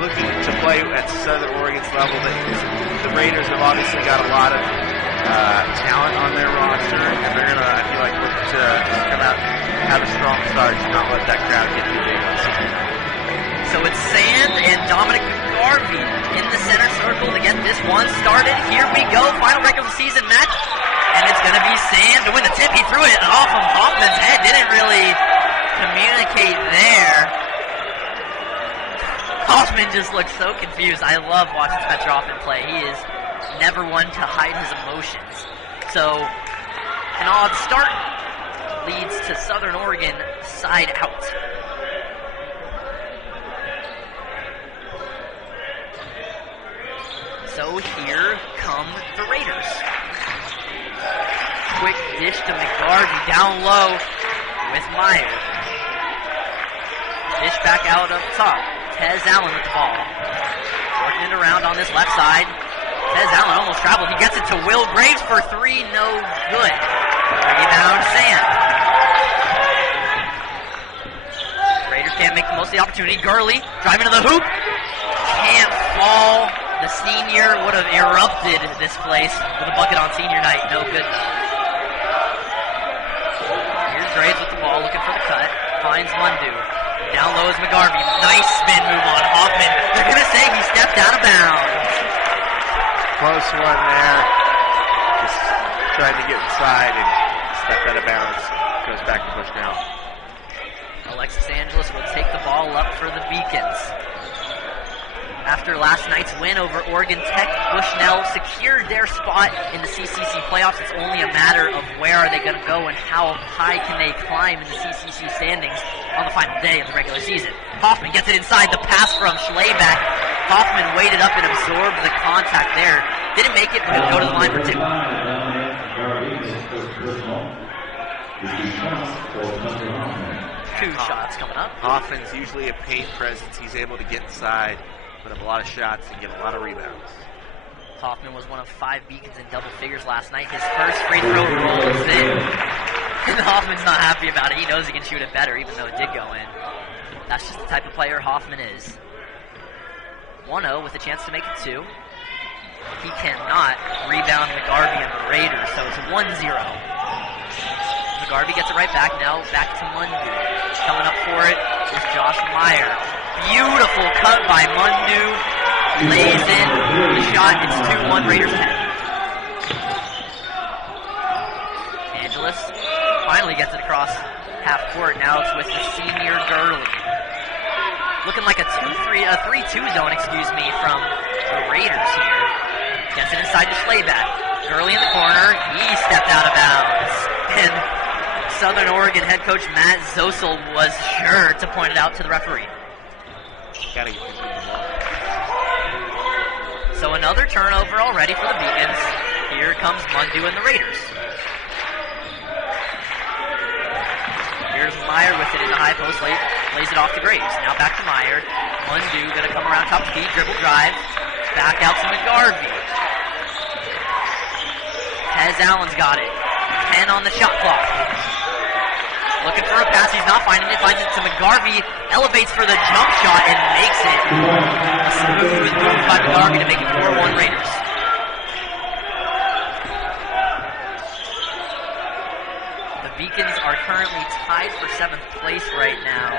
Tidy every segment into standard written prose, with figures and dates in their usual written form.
looking to play at Southern Oregon's level. The Raiders have obviously got a lot of talent on their roster, and they're going to, I feel like, look to come out and have a strong start to not let that crowd get too big on Saturday night. So it's Sand and Dominic McGarvey in the center circle to get this one started. Here we go, final regular season match, and it's going to be Sand to win the tip. He threw it off of Hoffman's head, didn't really communicate there. Hoffman just looks so confused. I love watching Spencer Hoffman play. He is never one to hide his emotions. So an odd start leads to Southern Oregon side out. So here come the Raiders. Quick dish to McGarvey down low with Meyer. Dish back out up top. Tez Allen with the ball. Working it around on this left side. Tez Allen almost traveled. He gets it to Will Graves for three. No good. Rebound Sand. Raiders can't make the most of the opportunity. Gurley driving to the hoop. Can't fall. The senior would have erupted this place with a bucket on senior night. No good. Here's Graves with the ball, looking for the cut. Finds Mundu. Down low is McGarvey. Nice spin move on Hoffman. They're going to say he stepped out of bounds. Close one there. Just trying to get inside and step out of bounds. Goes back to Bushnell. Alexis Angeles will take the ball up for the Beacons. After last night's win over Oregon Tech, Bushnell secured their spot in the CCC playoffs. It's only a matter of where are they going to go and how high can they climb in the CCC standings on the final day of the regular season. Hoffman gets it inside. The pass from Schleback. Hoffman waited up and absorbed the contact there. Didn't make it, but he'll go to the line for two. 2 shots coming up. Hoffman's usually a paint presence. He's able to get inside, put up a lot of shots, and get a lot of rebounds. Hoffman was one of 5 Beacons in double figures last night. His first free throw rolls in. And Hoffman's not happy about it. He knows he can shoot it better, even though it did go in. That's just the type of player Hoffman is. 1-0 with a chance to make it 2. He cannot rebound McGarvey and the Raiders, so it's 1-0. McGarvey gets it right back. Now back to Mundu. Coming up for it is Josh Meyer. Beautiful cut by Mundu. Lays in the shot. It's 2-1 Raiders ahead. Angeles finally gets it across half court. Now it's with the senior Gurley. Looking like a 3-2 zone, from the Raiders here. Gets it inside to Schleback. Gurley in the corner. He stepped out of bounds. And Southern Oregon head coach Matt Zosel was sure to point it out to the referee. Gotta get the ball. So another turnover already for the Beacons. Here comes Mundu and the Raiders. Here's Meyer with it in the high post, lays it off to Graves. Now back to Meyer. Mundu gonna come around top speed, dribble drive. Back out to McGarvey. Tez Allen's got it. 10 on the shot clock. Looking for a pass, he's not finding it, finds it to McGarvey, elevates for the jump shot and makes it. A smooth move by McGarvey to make it 4-1 Raiders. The Beacons are currently tied for 7th place right now,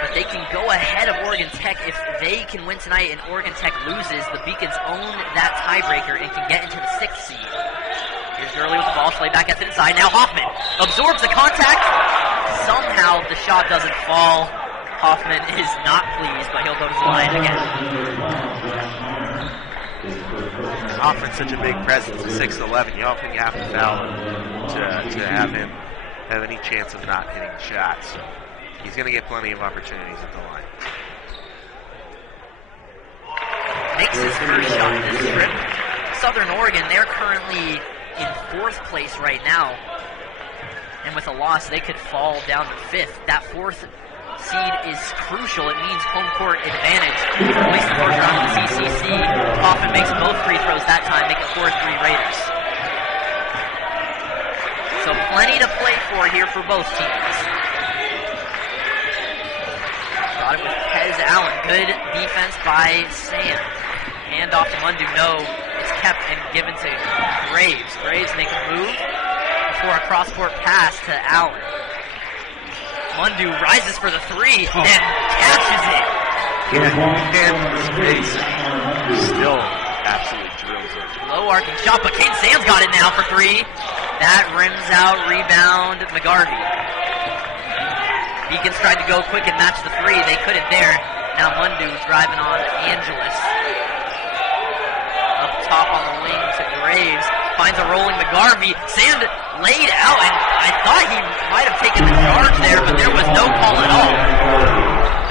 but they can go ahead of Oregon Tech if they can win tonight and Oregon Tech loses. The Beacons own that tiebreaker and can get into the 6th seed. Here's Gurley with the ball. Schleback gets it inside. Now Hoffman absorbs the contact. Somehow the shot doesn't fall. Hoffman is not pleased, but he'll go to the line again. Hoffman's such a big presence at 6'11". You often have to foul him to have him have any chance of not hitting the shot. So he's going to get plenty of opportunities at the line. Makes his first shot this trip. Southern Oregon, they're currently in 4th place right now, and with a loss they could fall down to 5th. That 4th seed is crucial. It means home court advantage for at least the 4th round of the CCC. Hoffman makes both free throws that time, make it 4-3 Raiders. So plenty to play for here for both teams. Got it with Tez Allen. Good defense by Sam. Hand off to Mundu. No, it's kept and given to Graves. Graves make a move before a cross-court pass to Allen. Mundu rises for the three and catches it. And space still absolutely drills it. Low arcing shot, but Caden Sam's got it now for three. That rims out, rebound, McGarvey. Beacons tried to go quick and match the three. They couldn't there. Now Mundu driving on Angeles. Up top on the wing to Graves. Finds a rolling McGarvey. Sand laid out, and I thought he might have taken the charge there, but there was no call at all.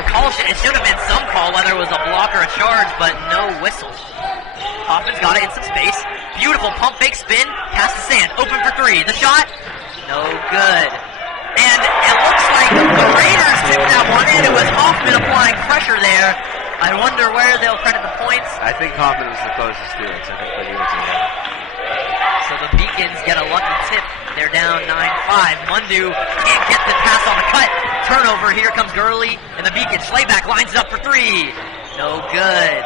The call, it should have been some call, whether it was a block or a charge, but no whistle. Hoffman's got it in some space. Beautiful pump fake spin. Pass to Sand. Open for three. The shot? No good. And it looks like the Raiders tipped that one in. It was Hoffman applying pressure there. I wonder where they'll credit the points. I think Hoffman was the closest to it, so I think they gave it to him. So the Beacons get a lucky tip. They're down 9-5. Mundu can't get the pass on the cut. Turnover. Here comes Gurley. And the Beacons. Schlayback lines it up for three. No good.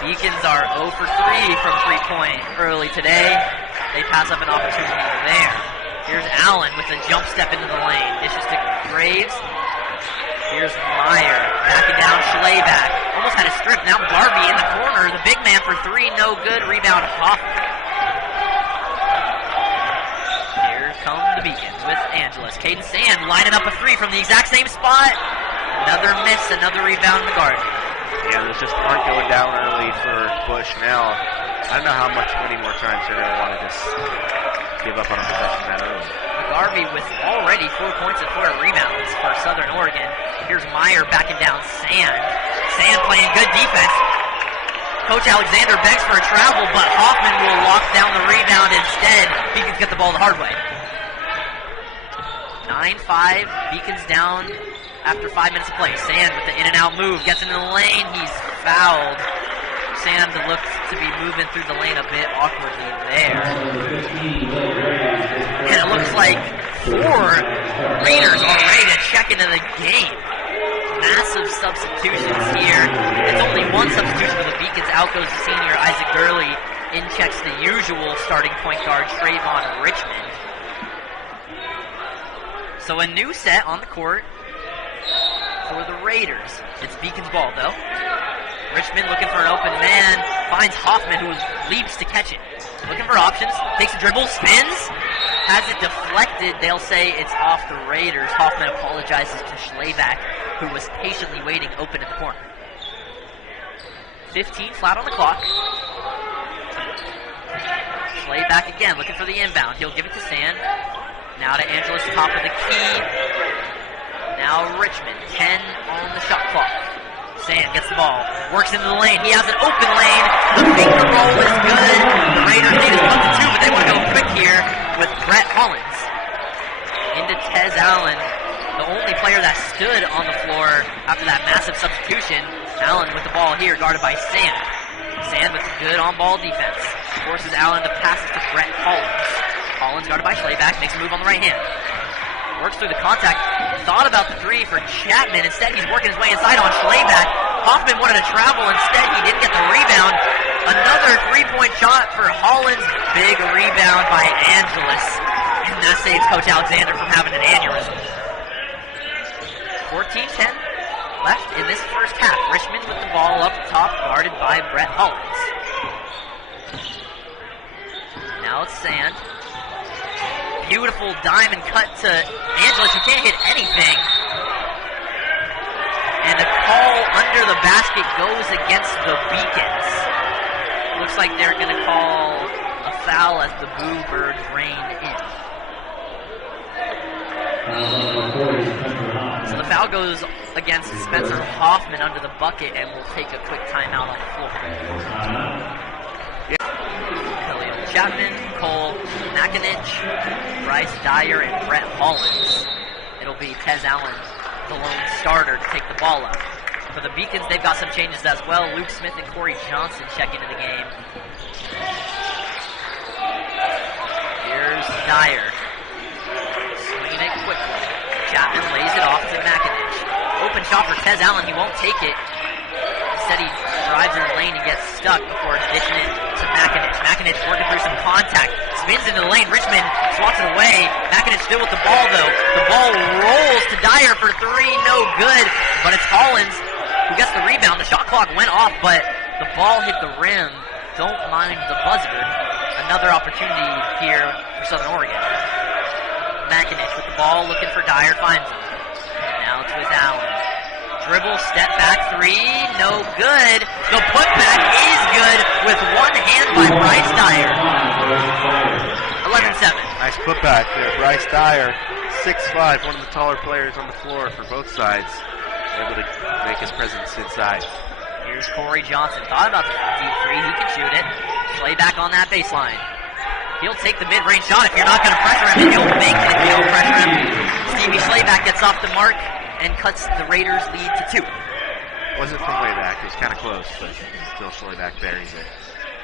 Beacons are 0 for 3 from three-point early today. They pass up an opportunity there. Here's Allen with a jump step into the lane. Dishes to Graves. Here's Meyer. Backing down Schlayback. Almost had a strip. Now Garvey in the corner. The big man for three. No good. Rebound Hoffman. Here come the Beacons with Angeles. Caden Sand lining up a three from the exact same spot. Another miss. Another rebound McGarvey. Yeah, there's just aren't going down early for Bushnell. I don't know how many more times they're going to want to just give up on a possession that early. McGarvey with already 4 points and 4 rebounds for Southern Oregon. Here's Meyer backing down Sand. Sand playing good defense. Coach Alexander begs for a travel, but Hoffman will lock down the rebound instead. Beacons get the ball the hard way. 9-5, Beacons down after 5 minutes of play. Sand with the in and out move, gets into the lane, he's fouled. Sand looks to be moving through the lane a bit awkwardly there. And it looks like 4 Raiders are ready to check into the game. Massive substitutions here. It's only one substitution for the Beacons. Out goes the senior Isaac Gurley. In checks the usual starting point guard Trayvon Richmond. So a new set on the court for the Raiders. It's Beacons ball though. Richmond looking for an open man, finds Hoffman who leaps to catch it. Looking for options, takes a dribble, spins, has it deflected. They'll say it's off the Raiders. Hoffman apologizes to Schlayback, who was patiently waiting open in the corner. 15 flat on the clock. Schlayback again, looking for the inbound. He'll give it to Sand. Now to Angeles, top of the key. Now Richmond, 10 on the shot clock. Sand gets the ball, works into the lane. He has an open lane. The finger roll is good. The Raiders need to put the two, but they want to go quick here with Brett Hollins. Into Tez Allen, the only player that stood on the floor after that massive substitution. Allen with the ball here, guarded by Sand. Sand with good on-ball defense. Forces Allen to pass it to Brett Hollins. Hollins guarded by Schlayback, makes a move on the right hand. Works through the contact. Thought about the three for Chapman. Instead, he's working his way inside on Schlayback. Hoffman wanted to travel. Instead, he didn't get the rebound. Another three-point shot for Hollins. Big rebound by Angeles. And that saves Coach Alexander from having an aneurysm. 14-10 left in this first half. Richmond with the ball up top, guarded by Brett Hollins. Now it's Sand. Beautiful diamond cut to Angeles, who can't hit anything. And the call under the basket goes against the Beacons. Looks like they're going to call a foul as the Boo Birds rein in. So the foul goes against Spencer Hoffman under the bucket, and we'll take a quick timeout on the floor. Chapman, Cole McInich, Bryce Dyer, and Brett Hollins. It'll be Tez Allen, the lone starter, to take the ball up. For the Beacons, they've got some changes as well. Luke Smith and Corey Johnson check into the game. Here's Dyer. Swinging it quickly. Chapman lays it off to McInich. Open shot for Tez Allen. He won't take it. Instead, he drives in the lane and gets stuck before dishing it to Makinich. Makinich working through some contact. Spins into the lane. Richmond swats it away. Makinich still with the ball, though. The ball rolls to Dyer for three. No good. But it's Hollins who gets the rebound. The shot clock went off, but the ball hit the rim. Don't mind the buzzer. Another opportunity here for Southern Oregon. Makinich with the ball, looking for Dyer, finds him. Now to his Allen. Dribble, step back, three, no good. The putback is good with one hand by Bryce Dyer. 11-7. Nice putback there. Bryce Dyer, 6'5", one of the taller players on the floor for both sides. Able to make his presence inside. Here's Corey Johnson. Thought about the deep three. He can shoot it. Schley back on that baseline. He'll take the mid-range shot if you're not going to pressure him, and he'll make it if you don't pressure him. Stevie Schlayback gets off the mark and cuts the Raiders' lead to 2. Wasn't from way back. It was kind of close, but still Schlayback buries it.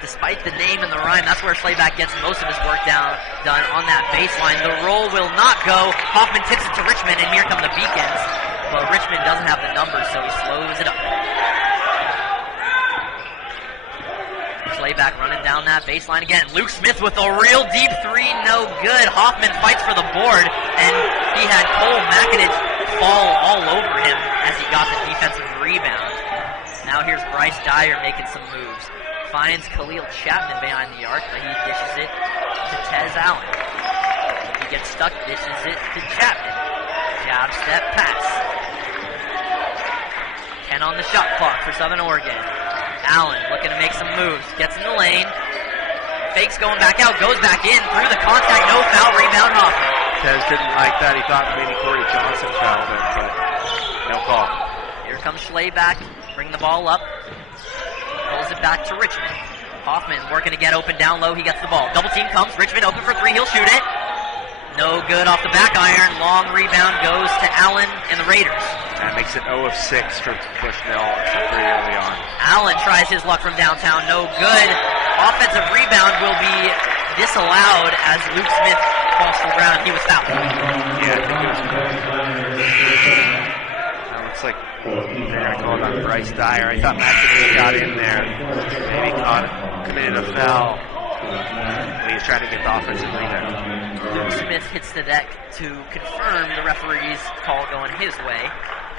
Despite the name and the rhyme, that's where Schlayback gets most of his work done on that baseline. The roll will not go. Hoffman tips it to Richmond, and here come the Beacons. Well, Richmond doesn't have the numbers, so he slows it up. Schlayback running down that baseline again. Luke Smith with a real deep three, no good. Hoffman fights for the board, and he had Cole Makinich fall all over him as he got the defensive rebound. Now here's Bryce Dyer making some moves. Finds Khalil Chapman behind the arc, but he dishes it to Tez Allen. He gets stuck, dishes it to Chapman. Jab step pass. 10 on the shot clock for Southern Oregon. Allen looking to make some moves. Gets in the lane. Fakes going back out. Goes back in. Through the contact. No foul. Rebound Hoffman. Tez didn't like that. He thought maybe Corey Johnson fouled him, but no call. Here comes Schlayback. Bring the ball up. Pulls it back to Richmond. Hoffman working to get open down low. He gets the ball. Double team comes. Richmond open for three. He'll shoot it. No good off the back iron. Long rebound goes to Allen and the Raiders. That makes it 0 of 6 for Bushnell pretty early on. Allen tries his luck from downtown. No good. Offensive rebound will be disallowed as Luke Smith falls to the ground. He was fouled. Yeah, I think it was. That looks like they're going to call it on Bryce Dyer. I thought McInerney got in there. Maybe committed a foul. But he was trying to get the offensive rebound. Luke Smith hits the deck to confirm the referee's call going his way.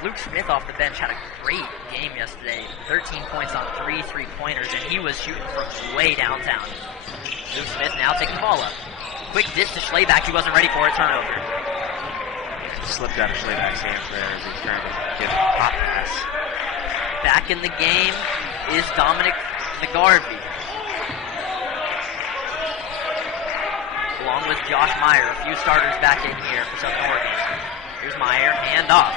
Luke Smith off the bench had a great game yesterday. 13 points on 3 3-pointers, and he was shooting from way downtown. Luke Smith now taking the ball up. Quick dish to Schlayback. He wasn't ready for a turnover. Slipped out of Schlayback's hands there as he's trying to get a pop pass. Back in the game is Dominic McGarvey. Along with Josh Meyer, a few starters back in here for Southern Oregon. Here's Meyer, hand off.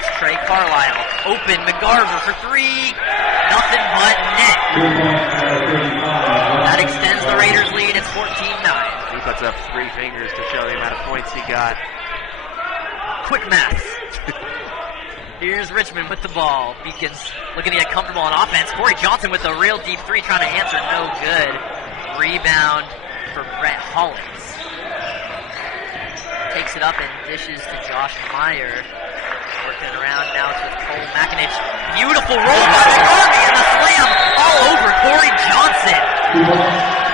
It's Trey Carlisle. Open, McGarver for three. Nothing but net. That extends the Raiders' lead. It's 14-9. He puts up 3 fingers to show the amount of points he got. Quick math. Here's Richmond with the ball. Beacons looking to get comfortable on offense. Corey Johnson with a real deep three trying to answer. No good. Rebound for Brett Hollins. Takes it up and dishes to Josh Meyer. Working around now it's with Cole Makinich. Beautiful roll by McGarvey and the slam all over Corey Johnson.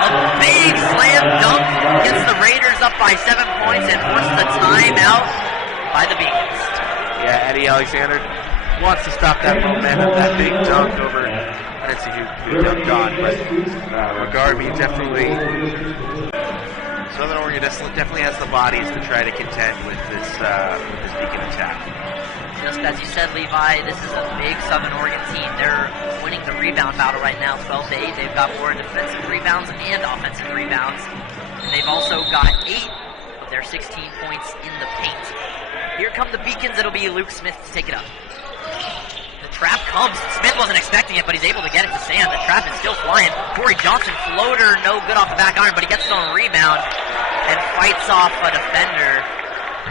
A big slam dunk gets the Raiders up by 7 points and forces the timeout by the Beacons. Yeah, Eddie Alexander wants to stop that momentum, that big dunk over. I didn't see who dunked on, but McGarvey definitely. Southern Oregon definitely has the bodies to try to contend with this Beacon attack. Just as you said, Levi, this is a big Southern Oregon team. They're winning the rebound battle right now, 12-8. They've got more defensive rebounds and offensive rebounds. And they've also got 8 of their 16 points in the paint. Here come the Beacons. It'll be Luke Smith to take it up. The trap comes. Smith wasn't expecting it, but he's able to get it to Sam. The trap is still flying. Corey Johnson, floater, no good off the back iron, but he gets his own rebound and fights off a defender.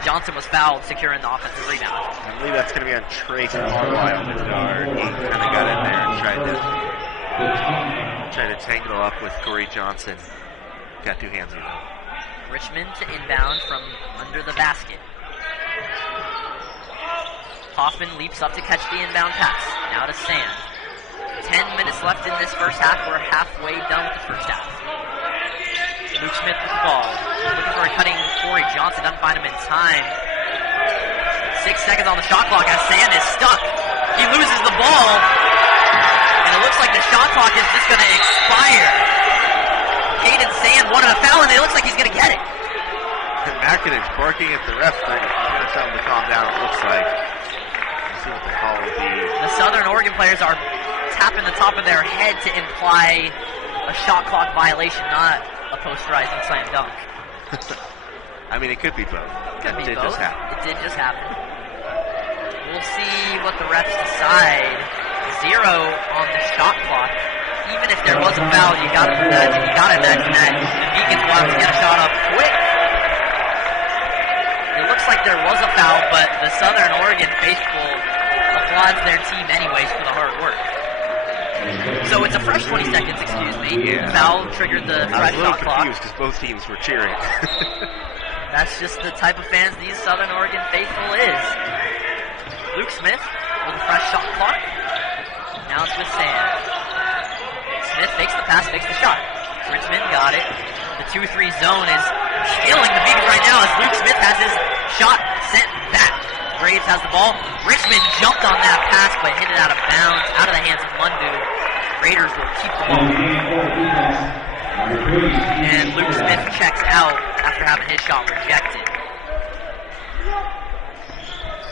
Johnson was fouled, securing the offensive rebound. I believe that's going to be on Trey Carlisle, the guard. He kind of got in there and tried to tangle up with Corey Johnson. Got 2 hands on him. Richmond to inbound from under the basket. Hoffman leaps up to catch the inbound pass. Now to Sand. 10 minutes left in this first half. We're halfway done with the first half. Luke Smith with the ball. Looking for a cutting Corey Johnson. Doesn't find him in time. 6 seconds on the shot clock as Sand is stuck. He loses the ball. And it looks like the shot clock is just going to expire. Caden Sand wanted a foul, and it looks like he's going to get it. And Makinich barking at the ref, trying to tell him to calm down, it looks like. Let's see what the call will be. The Southern Oregon players are tapping the top of their head to imply a shot clock violation, not a posterizing slam dunk. I mean, it could be both. Could be both. It did just happen. We'll see what the refs decide. 0 on the shot clock. Even if there was a foul, you gotta imagine that the Beacons will have to get a shot up quick. It looks like there was a foul, but the Southern Oregon faithful applauds their team anyways for the hard work. So it's a fresh 20 seconds, excuse me. Yeah. Foul triggered the fresh shot clock. I was a little confused because both teams were cheering. That's just the type of fans these Southern Oregon faithful is. Luke Smith with a fresh shot clock. Now it's with Sand. Smith fakes the pass, fakes the shot. Richmond got it. The 2-3 zone is killing the Beacons right now as Luke Smith has his shot sent back. Graves has the ball. Richmond jumped on that pass but hit it out of bounds, out of the hands of Mundu. Raiders will keep the ball. And Luke Smith checks out after having his shot rejected.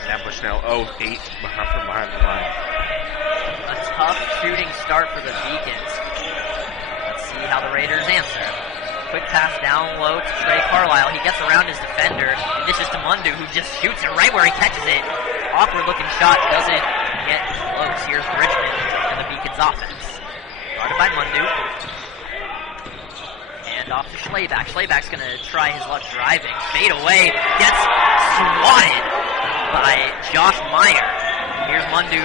Now Bushnell 0-8 from behind the line. A tough shooting start for the Beacons. Let's see how the Raiders answer. Quick pass down low to Trey Carlisle. He gets around his defender. And dishes to Mundu, who just shoots it right where he catches it. Awkward looking shot. Doesn't get close. Here's Richmond and the Beacons offense. Guarded by Mundu. And off to Schlayback. Schlayback's going to try his luck driving. Fade away. Gets swatted by Josh Meyer. Here's Mundu.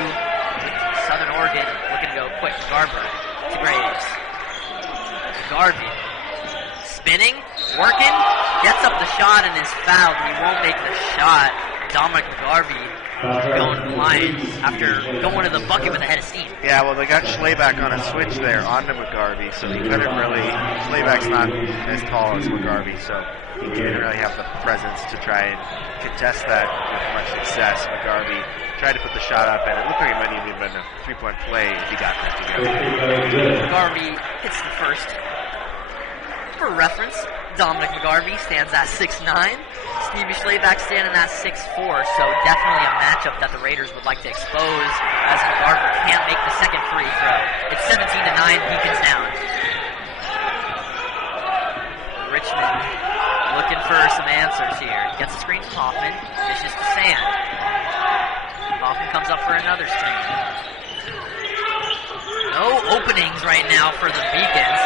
Southern Oregon looking to go quick. Garber to Graves. Garvey. Spinning, working, gets up the shot and is fouled. He won't make the shot. Dominic Garvey going to the line after going to the bucket with a head of steam. Yeah, well, they got Schlayback on a switch there onto McGarvey, so he couldn't really. Schlayback's not as tall as McGarvey, so he didn't really have the presence to try and contest that with much success. McGarvey tried to put the shot up, and it looked like it might even have been a three-point play if he got that together. McGarvey hits the first. For reference, Dominic McGarvey stands at 6'9". Stevie Schlayback standing at 6'4", so definitely a matchup that the Raiders would like to expose as McGarvey can't make the second free throw. It's 17-9, Beacons down. Richmond looking for some answers here. Gets a screen from Hoffman, dishes to Sand. Hoffman comes up for another screen. No openings right now for the Beacons.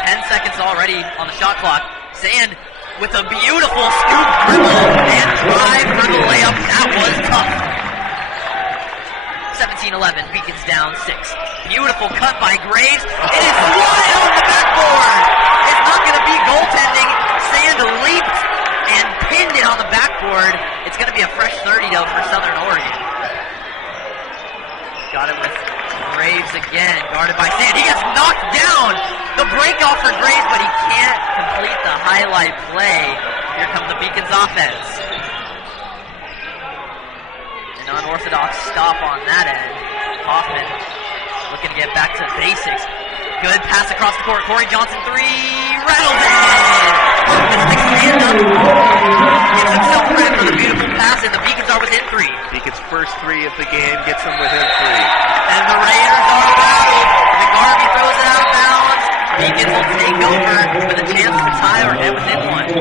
10 seconds already on the shot clock. Sand with a beautiful scoop dribble and drive for the layup. That was tough. 17-11, Beacons down 6. Beautiful cut by Graves. It is wide on the backboard. It's not going to be goaltending. Sand leaped and pinned it on the backboard. It's going to be a fresh 30 though for Southern Oregon. Got it with Graves again, guarded by Sand. He gets knocked down. The breakoff for Graves, but he can't complete the highlight play. Here comes the Beacons offense. An unorthodox stop on that end. Hoffman looking to get back to basics. Good pass across the court. Corey Johnson 3. Rattles it! Hoffman sticks his hand up. Gives himself credit for the beautiful pass, and the Beacons are within 3. Beacons' first 3 of the game gets them within 3. And the Raiders are rattled. McGarvey throws it out of bounds. Beacons will take over with a chance to tie or get within 1.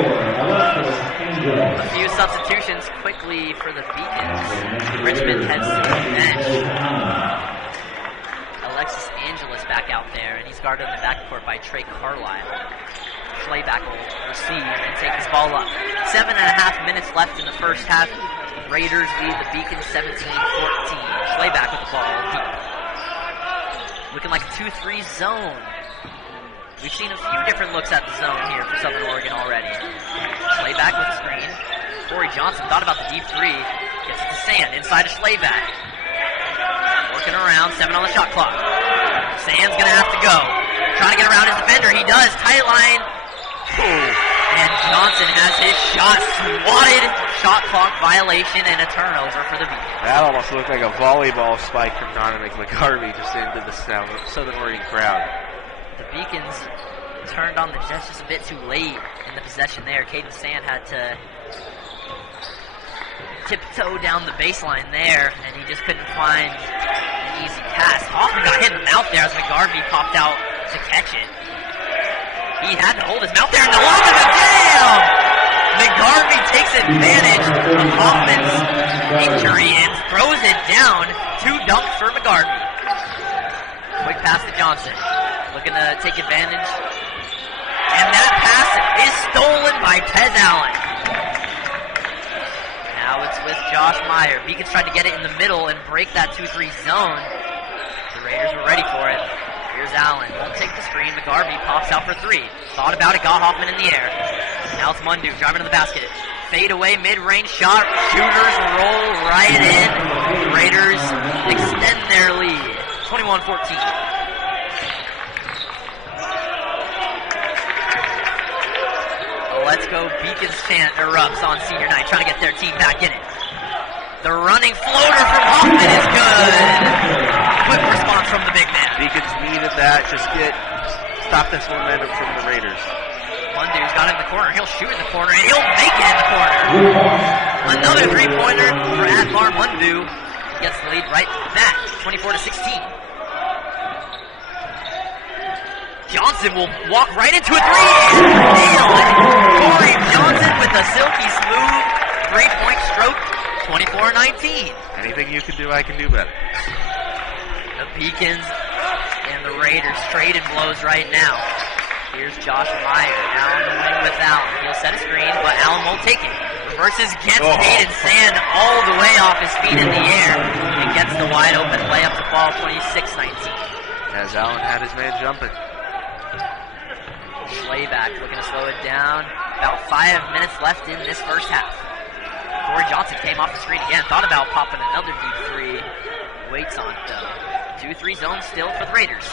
A few substitutions quickly for the Beacons. Richmond heads to the bench. Alexis Angeles back out there, and he's guarded in the backcourt by Trey Carlisle. Schlayback will receive and take his ball up. 7.5 minutes left in the first half. Raiders lead the Beacons 17-14. Schlayback with the ball deep. Looking like a 2-3 zone. We've seen a few different looks at the zone here for Southern Oregon already. Schlayback with the screen. Corey Johnson thought about the deep 3. Gets it to Sand inside of Schlayback. Working around, 7 on the shot clock. Sand's gonna have to go. Trying to get around his defender. He does. Tight line. And Johnson has his shot swatted. Shot clock violation and a turnover for the Beacons. That almost looked like a volleyball spike from Donovan McGarvey just into the Southern Oregon crowd. The Beacons turned on the Jets just a bit too late in the possession there. Caden Sand had to tiptoe down the baseline there, and he just couldn't find an easy pass. Hoffman got hit in the mouth there as McGarvey popped out to catch it. He had to hold his mouth there, and the line of the jam! McGarvey takes advantage of Hoffman's injury and throws it down. 2 dunks for McGarvey. Quick pass to Johnson. Looking to take advantage. And that pass is stolen by Tez Allen. Now it's with Josh Meyer. Beacons tried to get it in the middle and break that 2-3 zone. The Raiders were ready for it. Here's Allen. Won't take the screen. McGarvey pops out for 3. Thought about it. Got Hoffman in the air. Now it's Mundu driving to the basket. Fade away, mid-range shot. Shooters roll right in. Raiders extend their lead. 21-14. Let's go Beacons chant erupts on senior night, trying to get their team back in it. The running floater from Hoffman is good. Quick response from the big man. Beacons needed that. Just stop this momentum from the Raiders. Mundu's got it in the corner. He'll shoot in the corner, and he'll make it in the corner. Another three-pointer for Admar Mundu. Gets the lead right back, 24-16. Johnson will walk right into a 3 and nail it. Corey Johnson with a silky smooth 3-point stroke, 24-19. Anything you can do, I can do better. The Beacons and the Raiders trading blows right now. Here's Josh Meyer now on the wing with Allen. He'll set a screen, but Allen won't take it. Reverses, gets Caden Sand all the way off his feet in the air and gets the wide open layup to fall, 26-19. As Allen had his man jumping. Schlayback looking to slow it down. About 5 minutes left in this first half. Corey Johnson came off the screen again. Thought about popping another deep 3. Waits on it though. 2-3 zone still for the Raiders.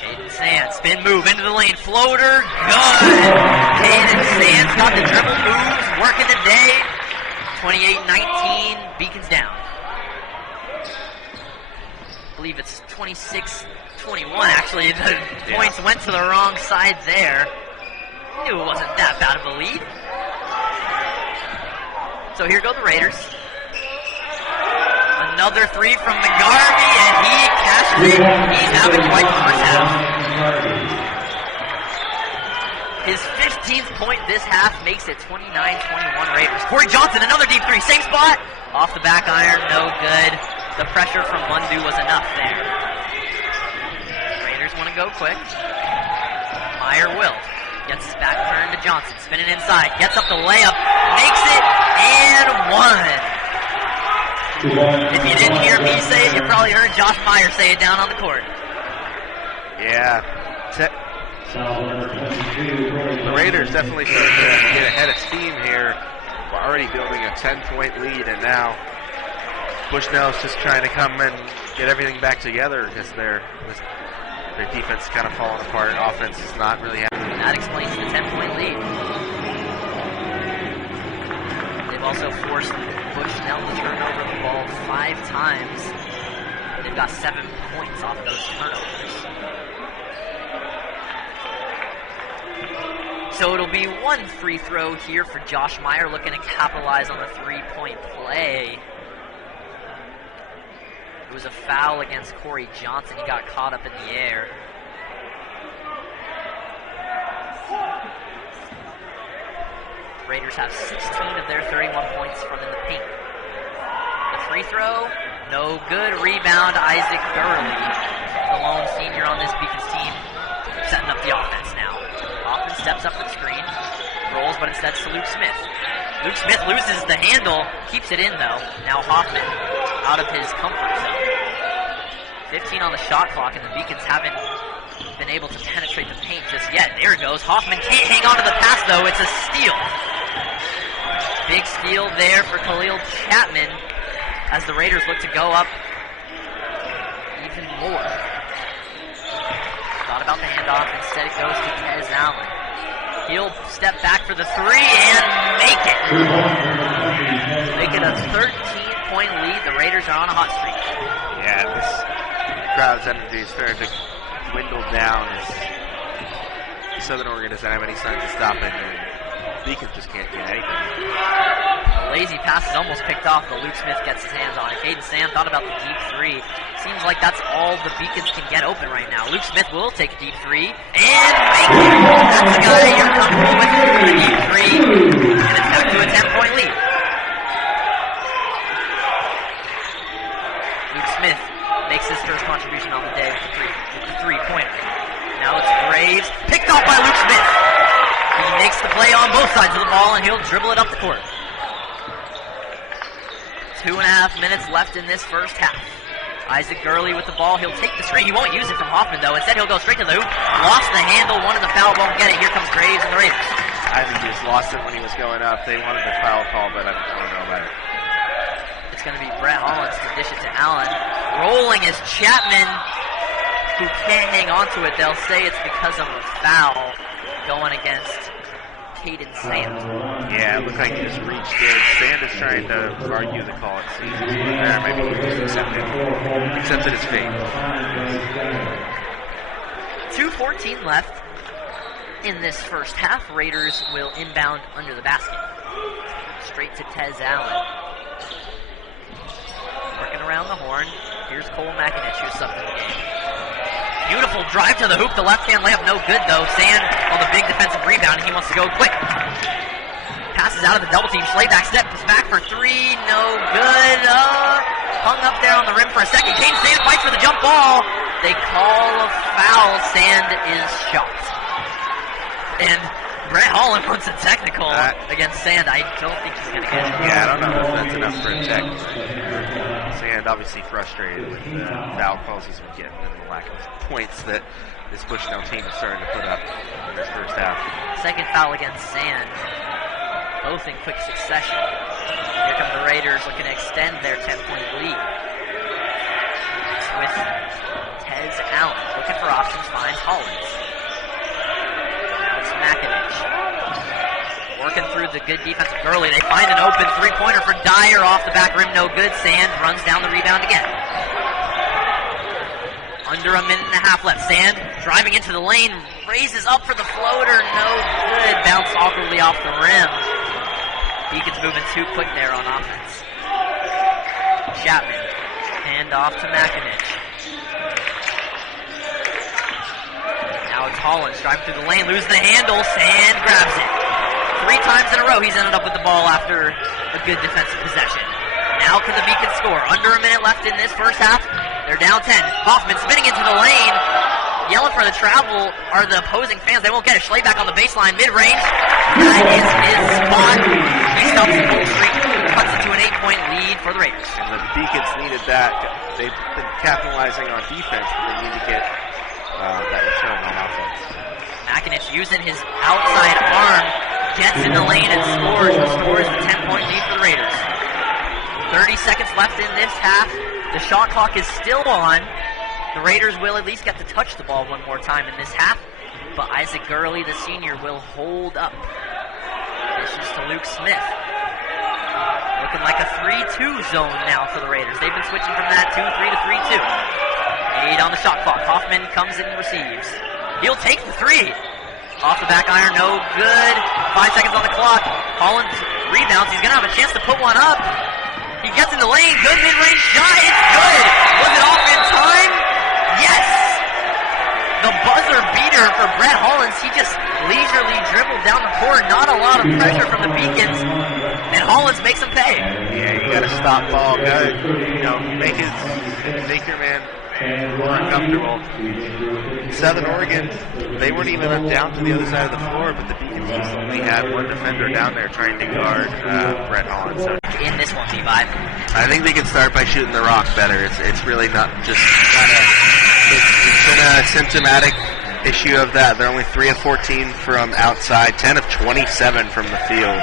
Caden Sand, spin move into the lane. Floater, good! Caden Sand's got the dribble moves, working the day. 28-19, Beacons down. I believe it's 26-21 actually. The points went to the wrong side there. Knew it wasn't that bad of a lead. So here go the Raiders. Another 3 from McGarvey, and he cashes it. He's having quite the first half. His 15th point this half makes it 29-21 Raiders. Corey Johnson, another deep 3, same spot. Off the back iron, no good. The pressure from Mundu was enough there. Raiders want to go quick. Meyer will. Gets his back turn to Johnson, spinning inside. Gets up the layup, makes it, and 1. If you didn't hear me say it, you probably heard Josh Meyer say it down on the court. Yeah. The Raiders definitely started to get ahead of steam here. We're already building a 10-point lead, and now Bushnell's just trying to come and get everything back together because their defense is kind of falling apart. Offense is not really happening. That explains the 10-point lead. They've also forced Bushnell to turn over the ball 5 times. They've got 7 points off those turnovers. So it'll be 1 free throw here for Josh Meyer, looking to capitalize on the 3-point play. It was a foul against Corey Johnson. He got caught up in the air. Raiders have 16 of their 31 points from in the paint. The free throw, no good. Rebound, Isaac Gurley, the lone senior on this Beacons team, setting up the offense now. Hoffman steps up for the screen, rolls, but instead it's to Luke Smith. Luke Smith loses the handle, keeps it in though. Now Hoffman out of his comfort zone. 15 on the shot clock, and the Beacons haven't been able to penetrate the paint just yet. There it goes. Hoffman can't hang on to the pass though. It's a steal. Big steal there for Khalil Chapman as the Raiders look to go up even more. Thought about the handoff. Instead it goes to Tez Allen. He'll step back for the three and make it. Make it a 13-point lead. The Raiders are on a hot streak. Yeah, this crowd's energy is starting to dwindle down as Southern Oregon doesn't have any signs of stopping, and Beacon just can't get anything. A lazy pass is almost picked off, but Luke Smith gets his hands on it. Caden Sam thought about the deep three. Seems like that's all the Beacons can get open right now. Luke Smith will take a deep three and make it. That's the guy you're comfortable with for the deep three, and it's back to a 10-point lead. Luke Smith makes his first contribution on the day with the three-pointer. Now it's Graves, picked off by Luke Smith. He makes the play on both sides of the ball, and he'll dribble it up the court. 2.5 minutes left in this first half. Isaac Gurley with the ball. He'll take the screen. He won't use it from Hoffman, though. Instead, he'll go straight to the hoop. Lost the handle. Wanted the foul. Won't get it. Here comes Graves and the Raiders. I think he just lost it when he was going up. They wanted the foul call, but I don't know about it. It's going to be Brett Hollins to dish it to Allen. Rolling is Chapman, who can't hang on to it. They'll say it's because of a foul going against Caden Sand. Yeah, it looked like he just reached in. Sand is trying to argue the call, it seems. Maybe he just accepted his fate. 2:14 left in this first half. Raiders will inbound under the basket. Straight to Tez Allen. Working around the horn. Here's Cole McInich, who's up in the game. Beautiful drive to the hoop. The left-hand layup, no good, though. Sand on the big defensive rebound, and he wants to go quick. Passes out of the double team. Schlayback steps back for three. No good. Hung up there on the rim for a second. Caden Sand fights for the jump ball. They call a foul. Sand is shot. And Brett Holland wants a technical against Sand. I don't think he's going to get it. Yeah, I don't know if that's enough for a check. Sand obviously frustrated with the foul calls he's been getting and the lack of points that this Bushnell team is starting to put up in this first half. Second foul against Sand. Both in quick succession. Here come the Raiders looking to extend their 10-point lead. It's with Tez Allen. Looking for options, finds Hollins. Now it's McInich. Working through the good defense of Gurley. They find an open three-pointer for Dyer off the back rim. No good. Sand runs down the rebound again. Under a minute and a half left. Sand driving into the lane. Raises up for the floater. No good. Bounced awkwardly off the rim. Beacon's moving too quick there on offense. Chapman. Hand off to McInich. Now it's Hollins driving through the lane. Losing the handle. Sand grabs it. 3 times in a row he's ended up with the ball after a good defensive possession. Now can the Beacons score? Under a minute left in this first half. They're down 10. Hoffman spinning into the lane. Yelling for the travel are the opposing fans. They won't get it. Schlayback on the baseline, mid-range. That is his spot. He stops the full streak. Cuts it to an 8-point lead for the Raiders. And the Beacons needed that. They've been capitalizing on defense, but they need to get that return on offense. McInich using his outside arm. Gets in the lane and scores. Restores the 10-point lead for the Raiders. 30 seconds left in this half. The shot clock is still on. The Raiders will at least get to touch the ball one more time in this half. But Isaac Gurley, the senior, will hold up. Dishes to Luke Smith. Looking like a 3-2 zone now for the Raiders. They've been switching from that 2-3 to 3-2. 8 on the shot clock. Hoffman comes in and receives. He'll take the 3. Off the back iron, no good. 5 seconds on the clock. Hollins rebounds. He's going to have a chance to put one up. He gets in the lane. Good mid-range shot. It's good. Was it off in time? Yes. The buzzer beater for Brett Hollins. He just leisurely dribbled down the court. Not a lot of pressure from the Beacons. And Hollins makes him pay. Yeah, you got to stop ball. Got to, make your man more uncomfortable. Southern Oregon, they weren't even down to the other side of the floor, but the Beacons just only had one defender down there trying to guard Brett Hollins. So in this one, T5. I think they can start by shooting the rock better. It's really not just it's been a symptomatic issue of that. They're only 3 of 14 from outside, 10 of 27 from the field.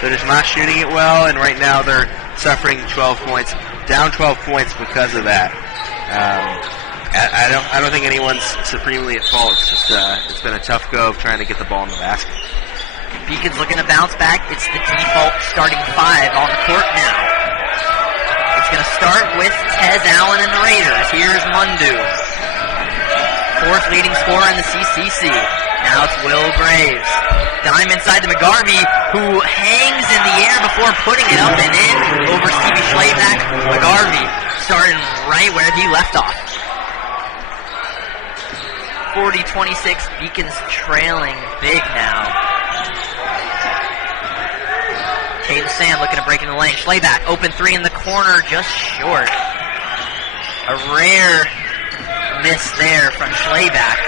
They're just not shooting it well, and right now they're suffering 12 points, down 12 points because of that. I don't think anyone's supremely at fault. It's just it's been a tough go of trying to get the ball in the basket. Beacon's looking to bounce back. It's the default starting 5 on the court now. It's going to start with Tez Allen and the Raiders. Here's Mundu, 4th leading scorer in the CCC. Now it's Will Graves. Dime inside to McGarvey, who hangs in the air before putting it up and in over Stevie Schlayback. McGarvey starting right where he left off. 40-26, Beacon's trailing big now. Caden Sand looking to break in the lane. Schlayback, open 3 in the corner, just short. A rare miss there from Schlayback.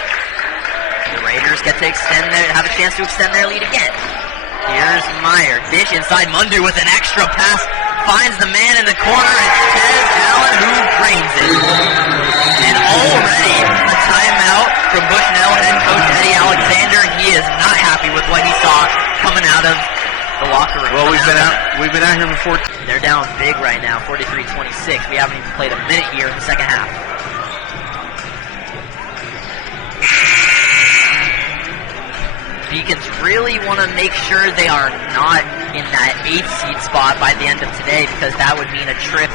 The Raiders get to have a chance to extend their lead again. Here's Meyer. Dish inside Mundu with an extra pass. Finds the man in the corner. It's Tez Allen who drains it. And already a timeout from Bushnell head coach Eddie Alexander. He is not happy with what he saw coming out of the locker room. Well, we've been out here before. They're down big right now, 43-26. We haven't even played a minute here in the second half. Beacons really want to make sure they are not in that 8th seed spot by the end of today, because that would mean a trip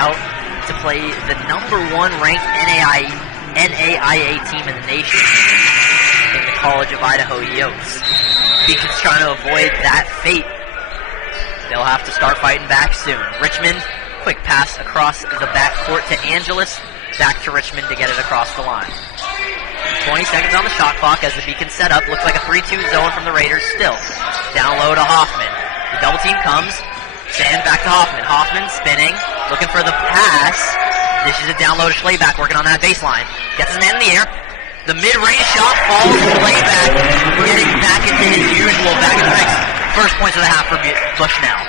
out to play the number 1 ranked NAIA team in the nation in the College of Idaho Yotes. Beacons trying to avoid that fate. They'll have to start fighting back soon. Richmond, quick pass across the backcourt to Angelus. Back to Richmond to get it across the line. 20 seconds on the shot clock as the Beacons set up. Looks like a 3-2 zone from the Raiders still. Down low to Hoffman. The double team comes. Sand back to Hoffman. Hoffman spinning, looking for the pass. Dishes it down low to Schlayback, working on that baseline. Gets his man in the air. The mid-range shot falls. Schlayback getting back into his usual back in the mix. First points of the half for Bushnell.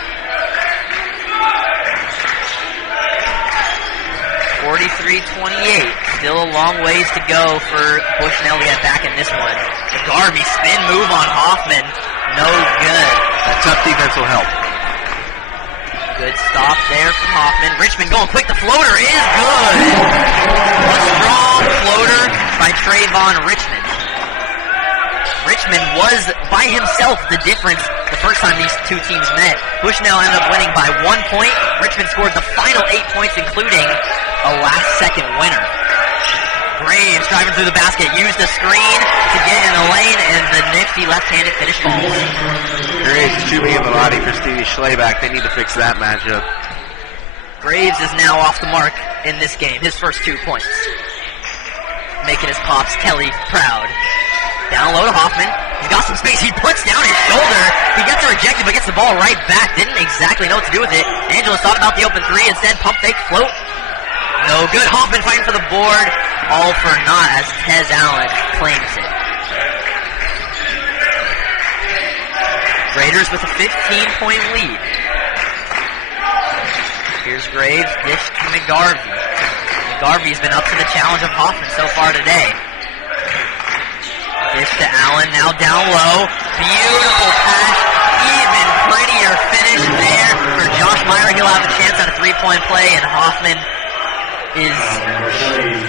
43-28. Still a long ways to go for Bushnell to get back in this one. The Garvey spin move on Hoffman. No good. That tough defense will help. Good stop there from Hoffman. Richmond going quick. The floater is good. A strong floater by Trayvon Richmond. Richmond was by himself the difference the first time these two teams met. Bushnell ended up winning by 1 point. Richmond scored the final 8 points, including a last-second winner. Graves driving through the basket, used the screen to get in the lane, and the nifty left-handed finish falls. Graves is too big of a body for Stevie Schlayback. They need to fix that matchup. Graves is now off the mark in this game, his first 2 points. Making his pops Kelly proud. Down low to Hoffman. He's got some space. He puts down his shoulder. He gets it rejected, but gets the ball right back. Didn't exactly know what to do with it. Angelos thought about the open 3. Instead, pump fake float. No good. Hoffman fighting for the board. All for naught as Tez Allen claims it. Raiders with a 15-point lead. Here's Graves. Dish to McGarvey. McGarvey's been up to the challenge of Hoffman so far today. Dish to Allen, now down low. Beautiful pass. Even prettier finish there for Josh Meyer. He'll have a chance at a 3-point play, and Hoffman is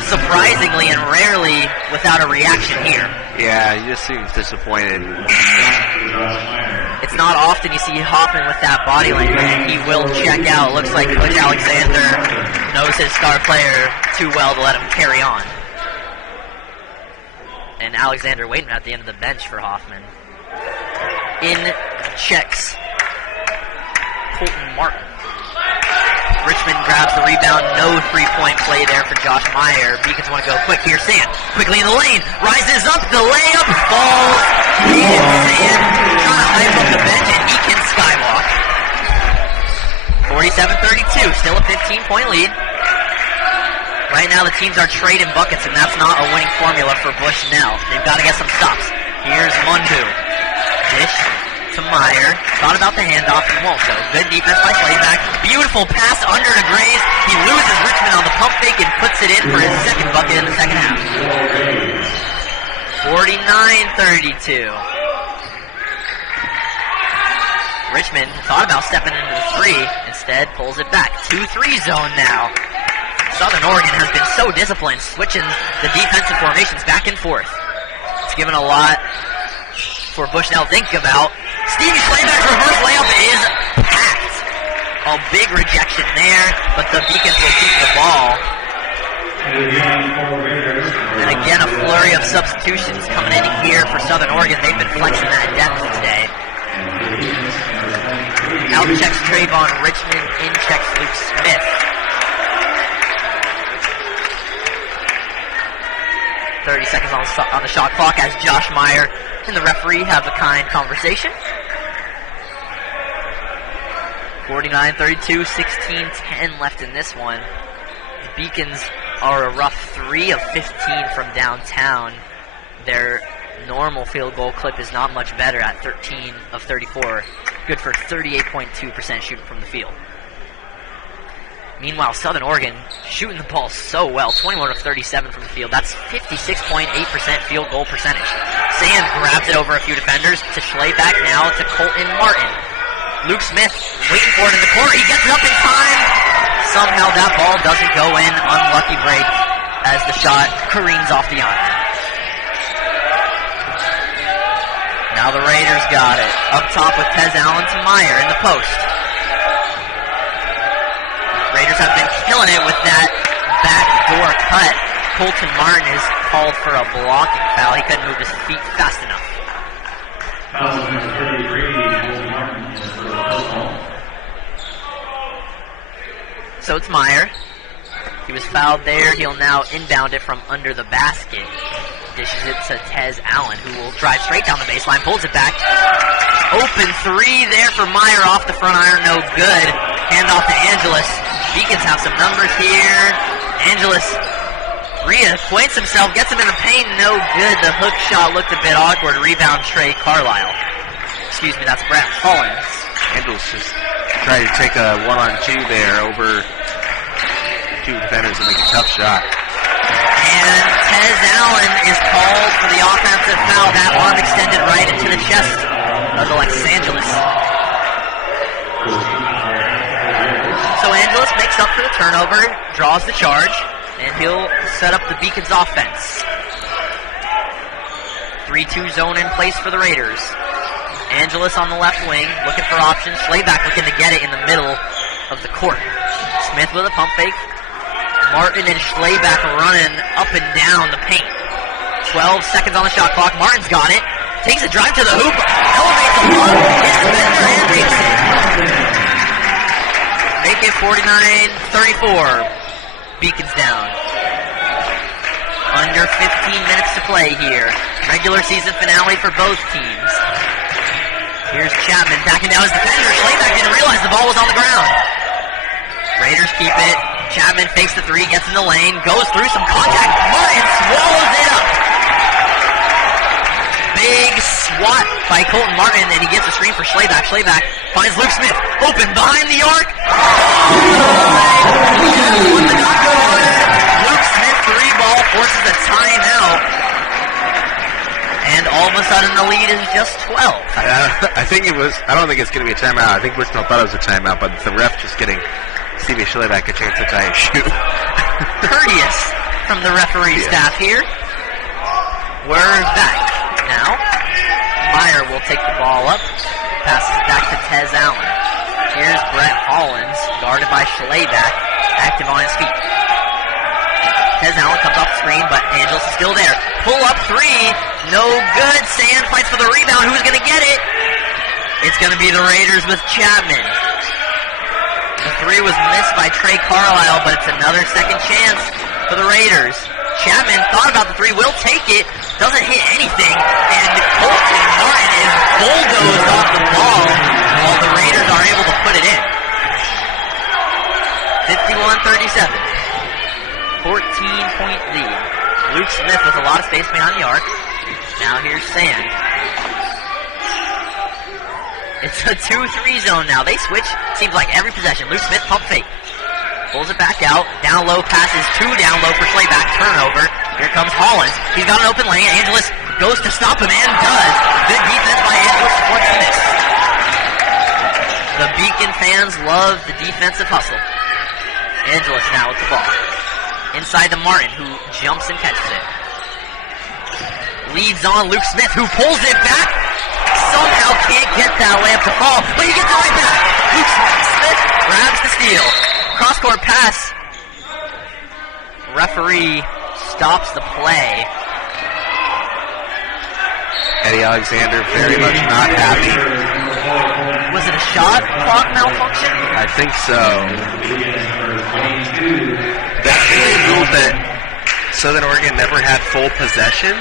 surprisingly and rarely without a reaction here. Yeah, he just seems disappointed. It's not often you see Hoffman with that body language. He will check out. Looks like Coach Alexander knows his star player too well to let him carry on. And Alexander waiting at the end of the bench for Hoffman. In checks Colton Martin. Richmond grabs the rebound. No 3-point play there for Josh Meyer. Beacons want to go quick here. Sand quickly in the lane. Rises up. The layup falls. Jaden Sand trying to hype up the bench, and he can skywalk. 47-32. Still a 15-point lead. Right now the teams are trading buckets, and that's not a winning formula for Bushnell. They've got to get some stops. Here's Mundu. Dish to Meyer. Thought about the handoff. He won't, though. Good defense by Schlayback. Beautiful pass under to Graves. He loses Richmond on the pump fake and puts it in for his second bucket in the second half. 49-32. Richmond thought about stepping into the 3, instead pulls it back. 2-3 zone now. Southern Oregon has been so disciplined, switching the defensive formations back and forth. It's given a lot for Bushnell to think about. Stevie Slayback's reverse layup is packed. A big rejection there, but the Beacons will keep the ball. And again, a flurry of substitutions coming in here for Southern Oregon. They've been flexing that depth today. Out checks Trayvon Richmond, in checks Luke Smith. 30 seconds on the shot clock as Josh Meyer and the referee have a kind conversation. 49-32, 16-10 left in this one. The Beacons are a rough 3 of 15 from downtown. Their normal field goal clip is not much better at 13 of 34. Good for 38.2% shooting from the field. Meanwhile, Southern Oregon shooting the ball so well, 21 of 37 from the field. That's 56.8% field goal percentage. Sand grabs it over a few defenders to Schlayback, now to Colton Martin. Luke Smith waiting for it in the corner. He gets it up in time. Somehow that ball doesn't go in. Unlucky break as the shot careens off the iron. Now the Raiders got it. Up top with Tez Allen to Meyer in the post. Raiders have been killing it with that backdoor cut. Colton Martin is called for a blocking foul. He couldn't move his feet fast enough. So it's Meyer. He was fouled there. He'll now inbound it from under the basket. Dishes it to Tez Allen, who will drive straight down the baseline, pulls it back. Open 3 there for Meyer off the front iron, no good. Hand off to Angeles. Beacons have some numbers here. Angeles reacquaints himself, gets him in the paint, no good. The hook shot looked a bit awkward. Rebound Trey Carlisle. Excuse me, that's Brett Hollins. Angeles just tried to take a 1-on-2 there over 2 defenders and make a tough shot. And Tez Allen is called for the offensive foul. That arm extended right into the chest of Alexis Angeles. So Angeles makes up for the turnover, draws the charge, and he'll set up the Beacons offense. 3-2 zone in place for the Raiders. Angeles on the left wing, looking for options. Schlayback looking to get it in the middle of the court. Smith with a pump fake. Martin and Schlayback running up and down the paint. 12 seconds on the shot clock. Martin's got it. Takes a drive to the hoop. Elevates the ball. Hits the defender and makes it. Make it 49-34. Beacons down. Under 15 minutes to play here. Regular season finale for both teams. Here's Chapman backing down his defender. Schlayback didn't realize the ball was on the ground. Raiders keep it. Chapman fakes the 3, gets in the lane, goes through some contact. Martin swallows it up. Big swat by Colton Martin, and he gets a screen for Schlayback. Schlayback finds Luke Smith, open behind the arc. Luke Smith 3-ball forces a timeout. And all of a sudden the lead is just 12. I think it was, I don't think it's going to be a timeout. I think Bushnell thought it was a timeout, but the ref just getting Stevie Schlayback a chance to try and shoot. Courteous from the referee staff here. We're back. Now, Meyer will take the ball up. Passes back to Tez Allen. Here's Brett Hollins, guarded by Schlayback, active on his feet. Tez Allen comes off the screen, but Angeles is still there. Pull up 3, no good. Sand fights for the rebound. Who's going to get it? It's going to be the Raiders with Chapman. The 3 was missed by Trey Carlisle, but it's another second chance for the Raiders. Chapman thought about the 3, will take it, doesn't hit anything, and Colton Martin is bulldozed off the ball while the Raiders are able to put it in. 51-37. 14-point lead. Luke Smith with a lot of space behind the arc. Now here's Sand. It's a 2-3 zone now. They switch, seems like every possession. Luke Smith pump fake. Pulls it back out. Down low passes 2 down low for Schlayback. Turnover. Here comes Hollins. He's got an open lane. Angeles goes to stop him and does. Good defense by Angeles to force the miss. The Beacon fans love the defensive hustle. Angeles now with the ball. Inside to Martin, who jumps and catches it. Leads on Luke Smith, who pulls it back. Somehow can't get that layup to fall, but he gets it right back. Luke Smith grabs the steal. Cross-court pass. Referee stops the play. Eddie Alexander very much not happy. Was it a shot clock malfunction? I think so. That really ruled that Southern Oregon never had full possession,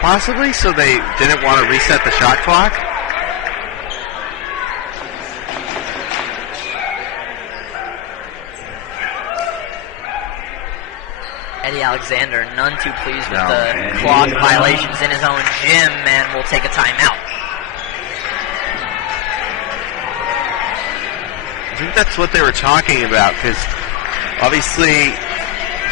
possibly, so they didn't want to reset the shot clock. Eddie Alexander, none too pleased with the clock violations in his own gym, and will take a timeout. I think that's what they were talking about, because obviously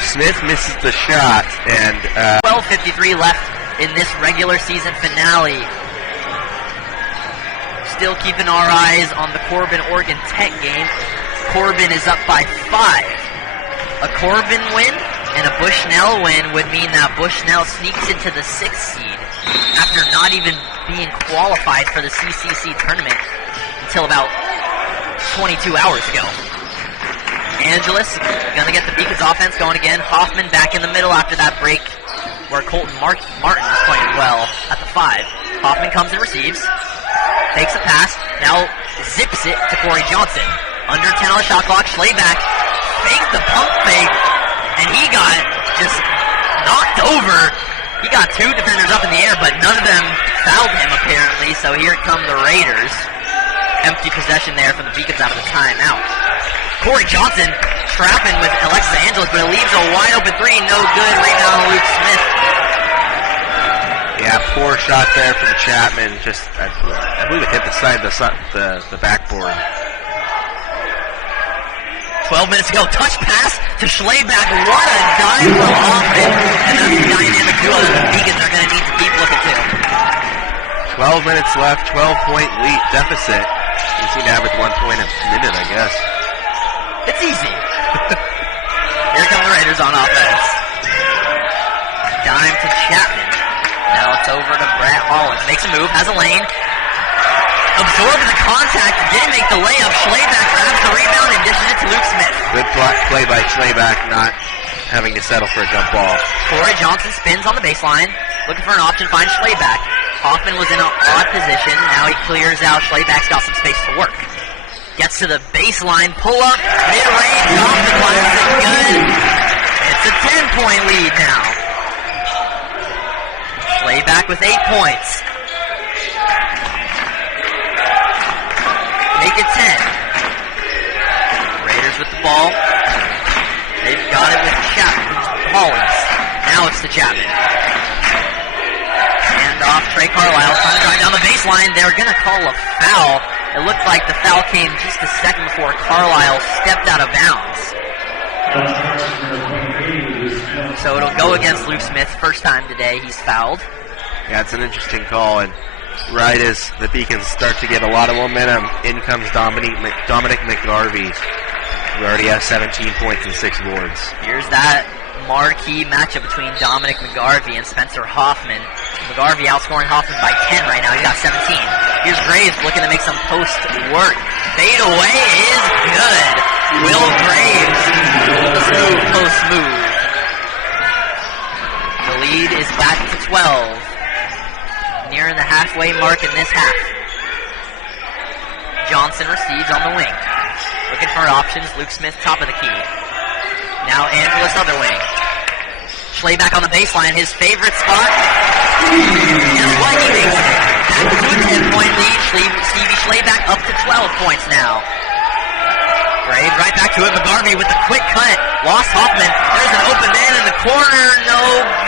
Smith misses the shot, and 12:53 left in this regular season finale. Still keeping our eyes on the Corbin-Oregon Tech game. Corbin is up by 5. A Corbin win and a Bushnell win would mean that Bushnell sneaks into the 6th seed after not even being qualified for the CCC tournament until about 22 hours ago. Angeles gonna get the Beacons offense going again. Hoffman back in the middle after that break where Colton Martin is playing well at the 5. Hoffman comes and receives, takes a pass, now zips it to Corey Johnson. Under 10 on the shot clock, Schlayback faked the pump fake, and he got just knocked over. He got 2 defenders up in the air, but none of them fouled him apparently, so here come the Raiders. Empty possession there from the Beacons out of the timeout. Corey Johnson trapping with Alexis Angeles, but it leaves a wide open 3. No good. Rebound Luke Smith. Yeah, poor shot there from Chapman. Just, I believe it hit the side of the backboard. 12 minutes ago, touch pass to Schlayback. What a dive from Hoffman. And that's the dynamic duo that the Beacons are going to need to keep looking to. 12 minutes left, 12-point lead deficit. You seem to average 1 point a minute, I guess. It's easy. Here come the Raiders on offense. Dime to Chapman. Now it's over to Brett Hollins. Makes a move, has a lane. Absorbing the contact, didn't make the layup. Schlayback grabs the rebound and dishes it to Luke Smith. Good play by Schlayback, not having to settle for a jump ball. Corey Johnson spins on the baseline, looking for an option, finds Schlayback. Hoffman was in an odd position. Now he clears out. Schlayback's got some space to work. Gets to the baseline, pull up, mid-range, off the glass, and good. It's a 10-point lead now. Schlayback with 8 points. Make it 10. Raiders with the ball. They've got it with Hollins. Now it's to Chapman. Hand off Trey Carlisle, trying to drive down the baseline. They're going to call a foul. It looked like the foul came just a second before Carlisle stepped out of bounds. So it'll go against Luke Smith. First time today he's fouled. Yeah, it's an interesting call, and right as the Beacons start to get a lot of momentum, in comes Dominic McGarvey, who already has 17 points and 6 boards. Here's that marquee matchup between Dominic McGarvey and Spencer Hoffman. McGarvey outscoring Hoffman by 10 right now. He got 17. Here's Graves looking to make some post work. Fade away is good. Will Graves, the smooth post move. The lead is back to 12. Nearing the halfway mark in this half. Johnson receives on the wing. Looking for options. Luke Smith top of the key. Now Angeles other wing. Schlayback on the baseline, his favorite spot. Just like he makes it. Back to a 10-point lead. Stevie Schlayback up to 12 points now. Graves right back to it. McGarvey with the quick cut. Lost Hoffman. There's an open man in the corner. No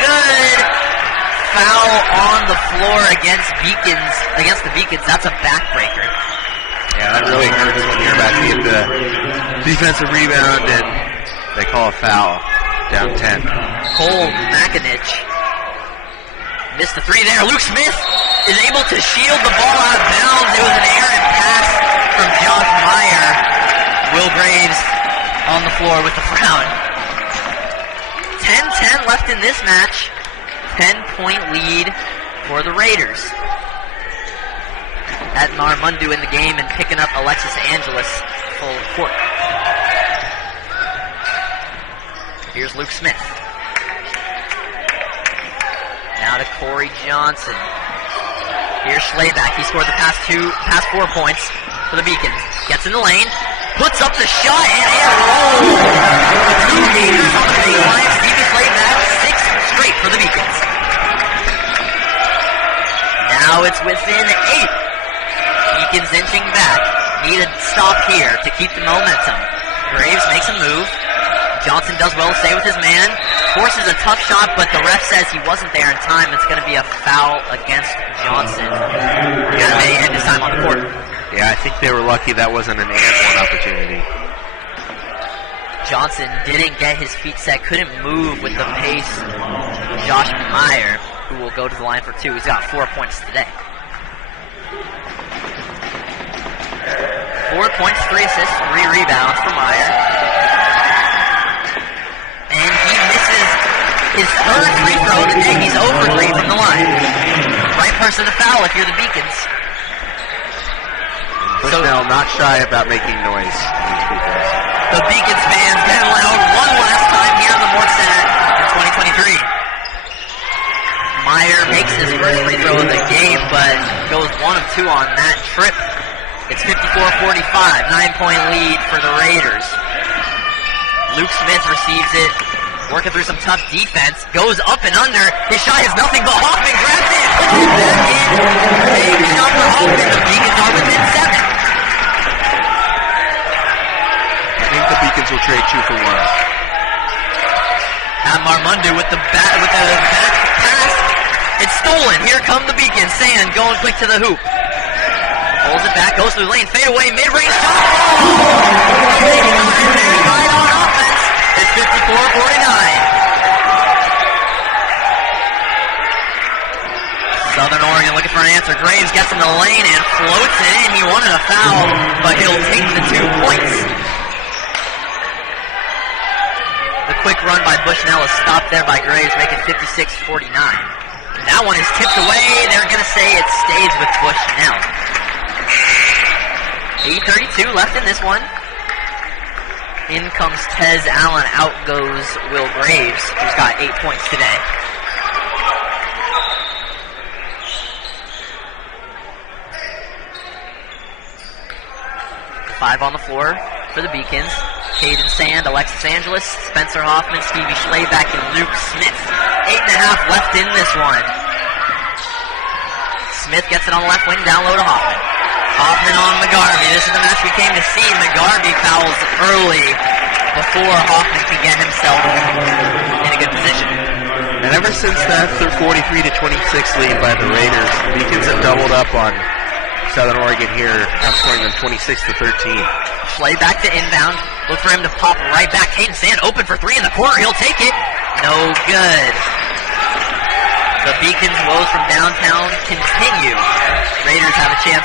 good. Foul on the floor against the Beacons. That's a backbreaker. Yeah, that really hurts when you're about to get the defensive rebound and they call a foul. Down 10. Cole McInich missed the 3 there. Luke Smith is able to shield the ball out of bounds. It was an errant pass Meyer. Will Graves on the floor with the frown. 10-10 left in this match. 10-point lead for the Raiders. Admar Mundu in the game and picking up Alexis Angeles full court. Here's Luke Smith. Now to Corey Johnson. Here's Schlayback. He scored the past 4 points for the Beacons. Gets in the lane, puts up the shot, and a roll. Two meters on the baseline. Stevie Schlayback, 6 straight for the Beacons. Now it's within 8. Beacons inching back. Need a stop here to keep the momentum. Graves makes a move. Johnson does well to stay with his man. Forces a tough shot, but the ref says he wasn't there in time. It's going to be a foul against Johnson. We're going to end his time on the court. Yeah, I think they were lucky that wasn't an and-one opportunity. Johnson didn't get his feet set, couldn't move with the pace of Josh Meyer, who will go to the line for 2. He's got 4 points today. 4 points, 3 assists, 3 rebounds for Meyer. And he misses his third free throw today. He's over 3 from the line. Right person to foul if you're the Beacons. Bushnell not shy about making noise in these free throws. The Beacons fans get loud one last time here in the Mort Center in 2023. Meyer makes his first free throw of the game, but goes 1 of 2 on that trip. It's 54-45, 9-point lead for the Raiders. Luke Smith receives it, working through some tough defense, goes up and under. His shot is nothing but Hoffman grabs it, puts it back in. Big shot for Hoffman. The Beacons are within 7. I think the Beacons will trade 2 for 1. Admar Mundu with the back pass. It's stolen. Here come the Beacons. Sand going quick to the hoop. Pulls it back, goes through the lane, fade away, mid-range shot. Oh! Right on offense. It's 54-49. Southern Oregon looking for an answer. Graves gets in the lane and floats it in. He wanted a foul, but he'll take the 2 points. The quick run by Bushnell is stopped there by Graves, making 56-49. That one is tipped away. They're going to say it stays with Bushnell. 8:32 left in this one. In comes Tez Allen. Out goes Will Graves, who's got 8 points today. Five on the floor for the Beacons. Caden Sand, Alexis Angeles, Spencer Hoffman, Stevie Schlayback, and Luke Smith. 8.5 left in this one. Smith gets it on the left wing, down low to Hoffman. Hoffman on McGarvey. This is the match we came to see. McGarvey fouls early before Hoffman can get himself in a good position. And ever since that 43-26 lead by the Raiders, the Beacons have doubled up on Southern Oregon here, outscoring them 26-13. Schlayback to inbound. Look for him to pop right back. Caden Sand open for 3 in the corner. He'll take it. No good. The Beacons' woes from downtown continue. Raiders have a chance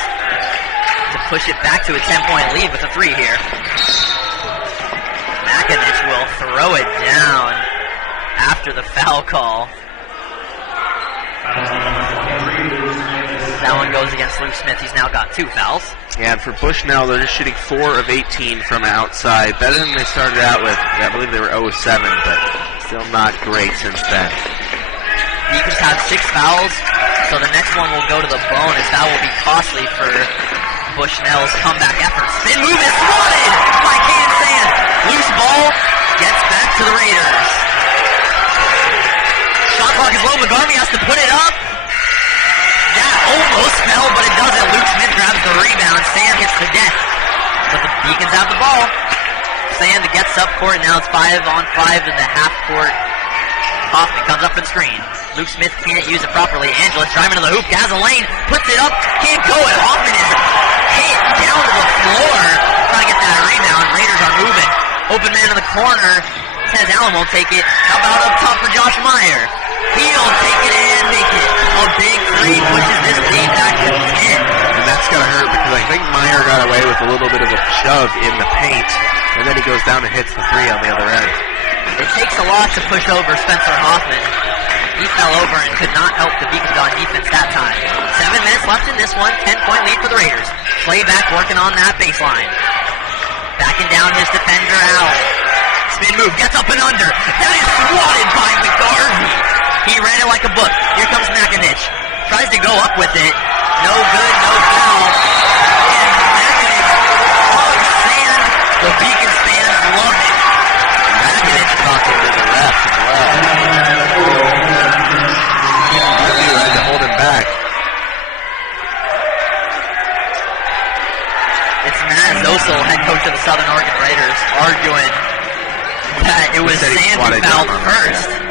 to push it back to a 10-point lead with a 3 here. Makinich will throw it down after the foul call. That one goes against Luke Smith. He's now got 2 fouls. Yeah, and for Bushnell, they're just shooting 4 of 18 from outside. Better than they started out with. I believe they were 0 of 7, but still not great since then. Beacons have 6 fouls, so the next one will go to the bonus. That will be costly for Bushnell's comeback effort. Spin move is swatted by Caden Sand. Loose ball gets back to the Raiders. Shot clock is low. McGarvey has to put it up. That almost fell, but it doesn't. Luke Smith grabs the rebound. Sand hits the deck, but the Beacons have the ball. Sand gets up court. Now it's 5-on-5 in the half court. Hoffman comes up and screen. Luke Smith can't use it properly. Angeles driving to the hoop, has a lane, puts it up, can't go it. Hoffman is hit down to the floor, trying to get that rebound. Raiders are moving. Open man in the corner. Tez Allen won't take it. How about up top for Josh Meyer? He'll take it and make it. A big 3 pushes this lead back to 10. And that that's going to hurt because I think Meyer got away with a little bit of a shove in the paint, and then he goes down and hits the three on the other end. It takes a lot to push over Spencer Hoffman. He fell over and could not help the Beacons on defense that time. 7 minutes left in this one. 10-point lead for the Raiders. Playback working on that baseline. Backing down his defender, Allen. Spin move, gets up and under. That is swatted by McGarvey. He ran it like a book. Here comes McInich. Tries to go up with it. No good, no foul. And McInich hugs sand. The Beacons fans love it. McInich talking to the ref as well. He had to hold him back. It's Matt Zosel, head coach of the Southern Oregon Raiders, arguing that it was Sand who fouled first. Yeah.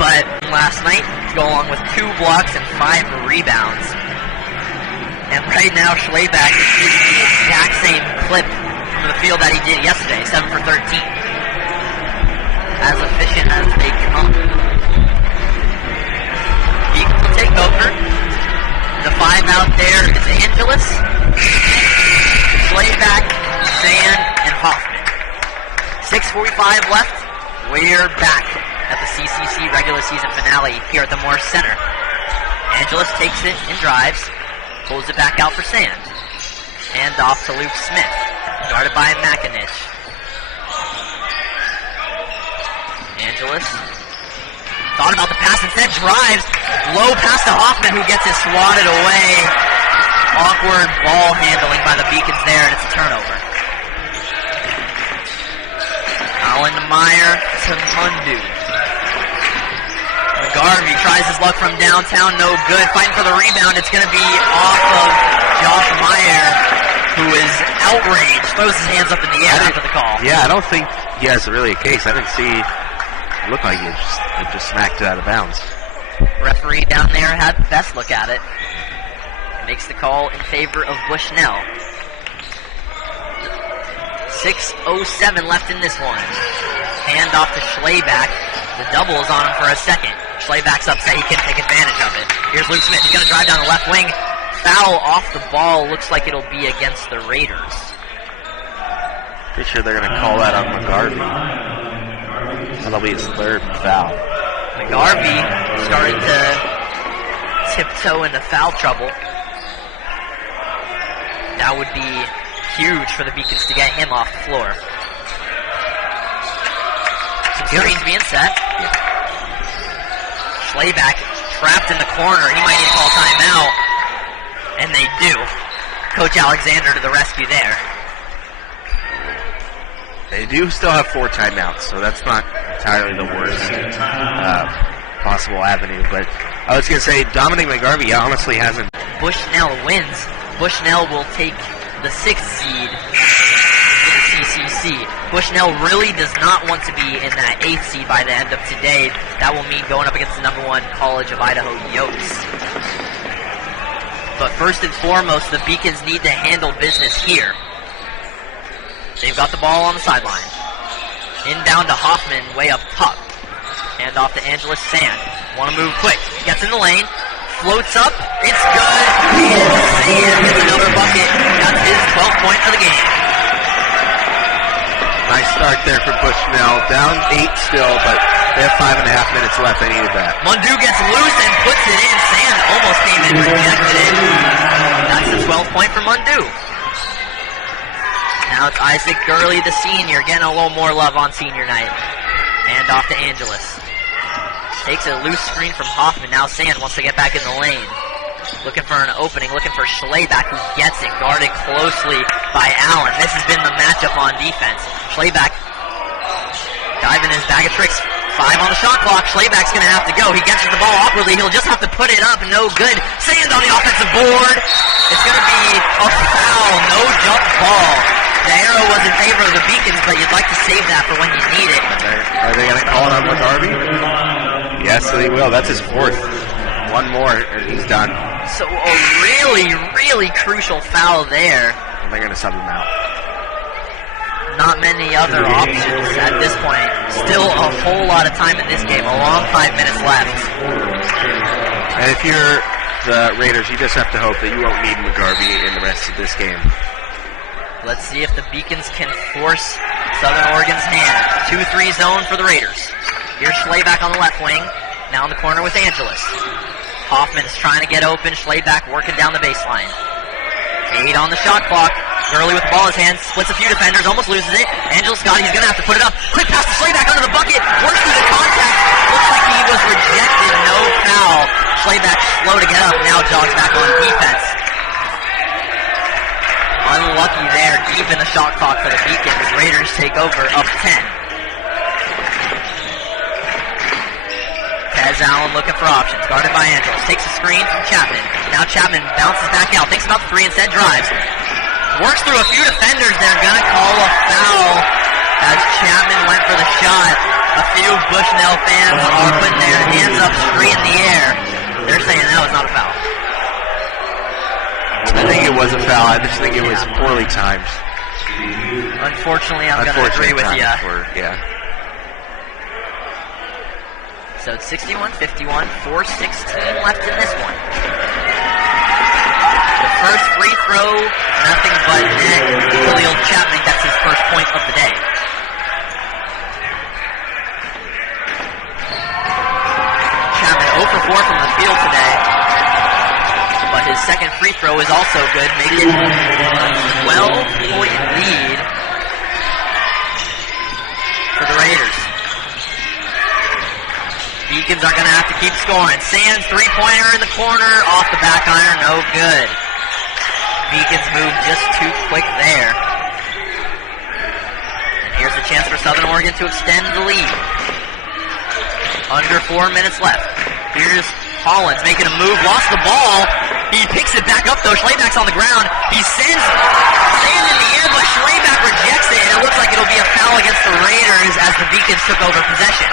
But last night, go along with 2 blocks and 5 rebounds. And right now, Schleback is using the exact same clip from the field that he did yesterday, 7 for 13. As efficient as they come. Beacons will take over. The 5 out there is Angeles, Schleback, Sand, and Hoffman. 6:45 left. We're back at the CCC regular season finale here at the Morse Center. Angeles takes it and drives, pulls it back out for Sand. Hand off to Luke Smith, guarded by McInich. Angeles thought about the pass, instead drives, low pass to Hoffman, who gets it swatted away. Awkward ball handling by the Beacons there, and it's a turnover. Allen to Meyer to Mundu. McGarvey tries his luck from downtown, no good. Fighting for the rebound, it's going to be off of Josh Meyer, who is outraged, throws his hands up in the air after the call. Yeah, I don't think he has really a case. I didn't see it looked like he just smacked it out of bounds. Referee down there had the best look at it. Makes the call in favor of Bushnell. 6:07 left in this one. Hand off to Schleback. The double is on him for a second. Schleback's upset he can't take advantage of it. Here's Luke Smith. He's going to drive down the left wing. Foul off the ball. Looks like it'll be against the Raiders. Pretty sure they're going to call that on McGarvey. That'll be his 3rd foul. McGarvey started to tiptoe into foul trouble. That would be huge for the Beacons to get him off the floor. Some screens being set. Schleback trapped in the corner. He might need to call timeout. And they do. Coach Alexander to the rescue there. They do still have 4 timeouts, so that's not entirely the worst possible avenue. But I was going to say, Dominic McGarvey honestly hasn't. Bushnell wins. Bushnell will take the 6th seed in the CCC. Bushnell really does not want to be in that 8th seed by the end of today. That will mean going up against the #1 College of Idaho Yokes. But first and foremost, the Beacons need to handle business here. They've got the ball on the sideline. Inbound to Hoffman, way up top. Hand off to Angeles Sand. Want to move quick. Gets in the lane. Floats up. It's good. And Sand gets another bucket. That's his 12th point for the game. Nice start there for Bushnell. Down 8 still, but they have 5.5 minutes left. They needed that. Mundu gets loose and puts it in. Sand almost came in, rejected it. That's the 12th point for Mundu. Now it's Isaac Gurley, the senior, getting a little more love on senior night. Hand off to Angeles. Takes a loose screen from Hoffman. Now Sand wants to get back in the lane. Looking for an opening, looking for Schleback, who gets it, guarded closely by Allen. This has been the matchup on defense. Schleback diving his bag of tricks. 5 on the shot clock. Schleback's going to have to go. He gets the ball awkwardly. He'll just have to put it up. No good. Sand on the offensive board. It's going to be a foul. No jump ball. The arrow was in favor of the Beacons, but you'd like to save that for when you need it. Are they going to call it on McGarvey? Yes, they will. That's his 4th. 1 more, and he's done. So a really, really crucial foul there. And they're going to sub him out. Not many other options at this point. Still a whole lot of time in this game. A long 5 minutes left. And if you're the Raiders, you just have to hope that you won't need McGarvey in the rest of this game. Let's see if the Beacons can force Southern Oregon's hand. 2-3 zone for the Raiders. Here's Schlayback on the left wing. Now in the corner with Angelus. Hoffman's trying to get open. Schlayback working down the baseline. 8 on the shot clock. Gurley with the ball in his hand. Splits a few defenders. Almost loses it. Angelus got it. He's going to have to put it up. Quick pass to Schlayback under the bucket. Works through the contact. Looks like he was rejected. No foul. Schlayback slow to get up. Now jogs back on defense. Unlucky there, deep in the shot clock for the Beacons. Raiders take over, up 10. Tez Allen looking for options, guarded by Angelos. Takes a screen from Chapman. Now Chapman bounces back out, thinks about the three, instead drives. Works through a few defenders. They're going to call a foul as Chapman went for the shot. A few Bushnell fans are putting their hands up straight in the air. They're saying that was not a foul. I think it was a foul. I just think it was poorly timed. Unfortunately, I'm going to agree with you. So it's 61-51, 4:16 left in this one. The first free throw, nothing but net. Khalil Chapman gets his first point of the day. Chapman 0 for 4 from the field today. But his second free throw is also good, making it a 12-point lead for the Raiders. Beacons are going to have to keep scoring. Sands three-pointer in the corner, off the back iron, no good. Beacons move just too quick there. And here's a chance for Southern Oregon to extend the lead. Under 4 minutes left. Here's Hollins making a move, lost the ball. He picks it back up though. Schlayback's on the ground. He sends Sand in the air, but Schlayback rejects it, and it looks like it'll be a foul against the Raiders as the Beacons took over possession.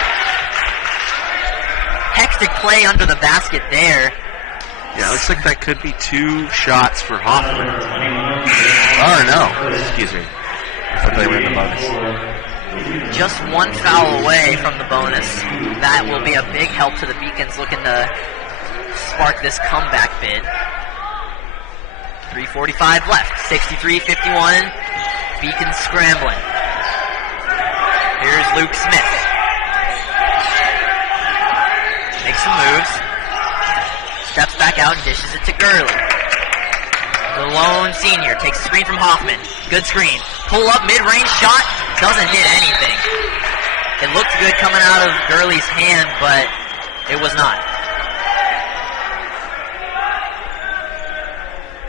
Hectic play under the basket there. Yeah, it looks like that could be 2 shots for Hoffman. Oh no, excuse me. I thought they were in the bonus. Just 1 foul away from the bonus. That will be a big help to the Beacons looking to spark this comeback bid. 3:45 left. 63-51. Beacons scrambling. Here's Luke Smith. Makes some moves. Steps back out and dishes it to Gurley. The lone senior takes a screen from Hoffman. Good screen. Pull up, mid-range shot. Doesn't hit anything. It looked good coming out of Gurley's hand, but it was not.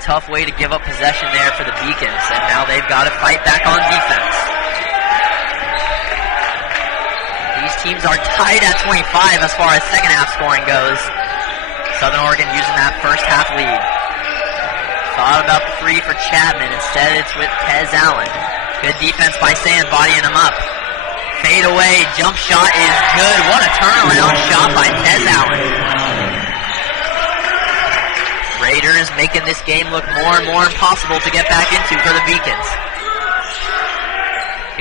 Tough way to give up possession there for the Beacons, and now they've got to fight back on defense. These teams are tied at 25 as far as second half scoring goes. Southern Oregon using that first half lead. Thought about the three for Chapman. Instead, it's with Tez Allen. Good defense by Sand, bodying him up. Fade away, jump shot is good. What a turnaround shot by Tez Allen. Raiders making this game look more and more impossible to get back into for the Beacons.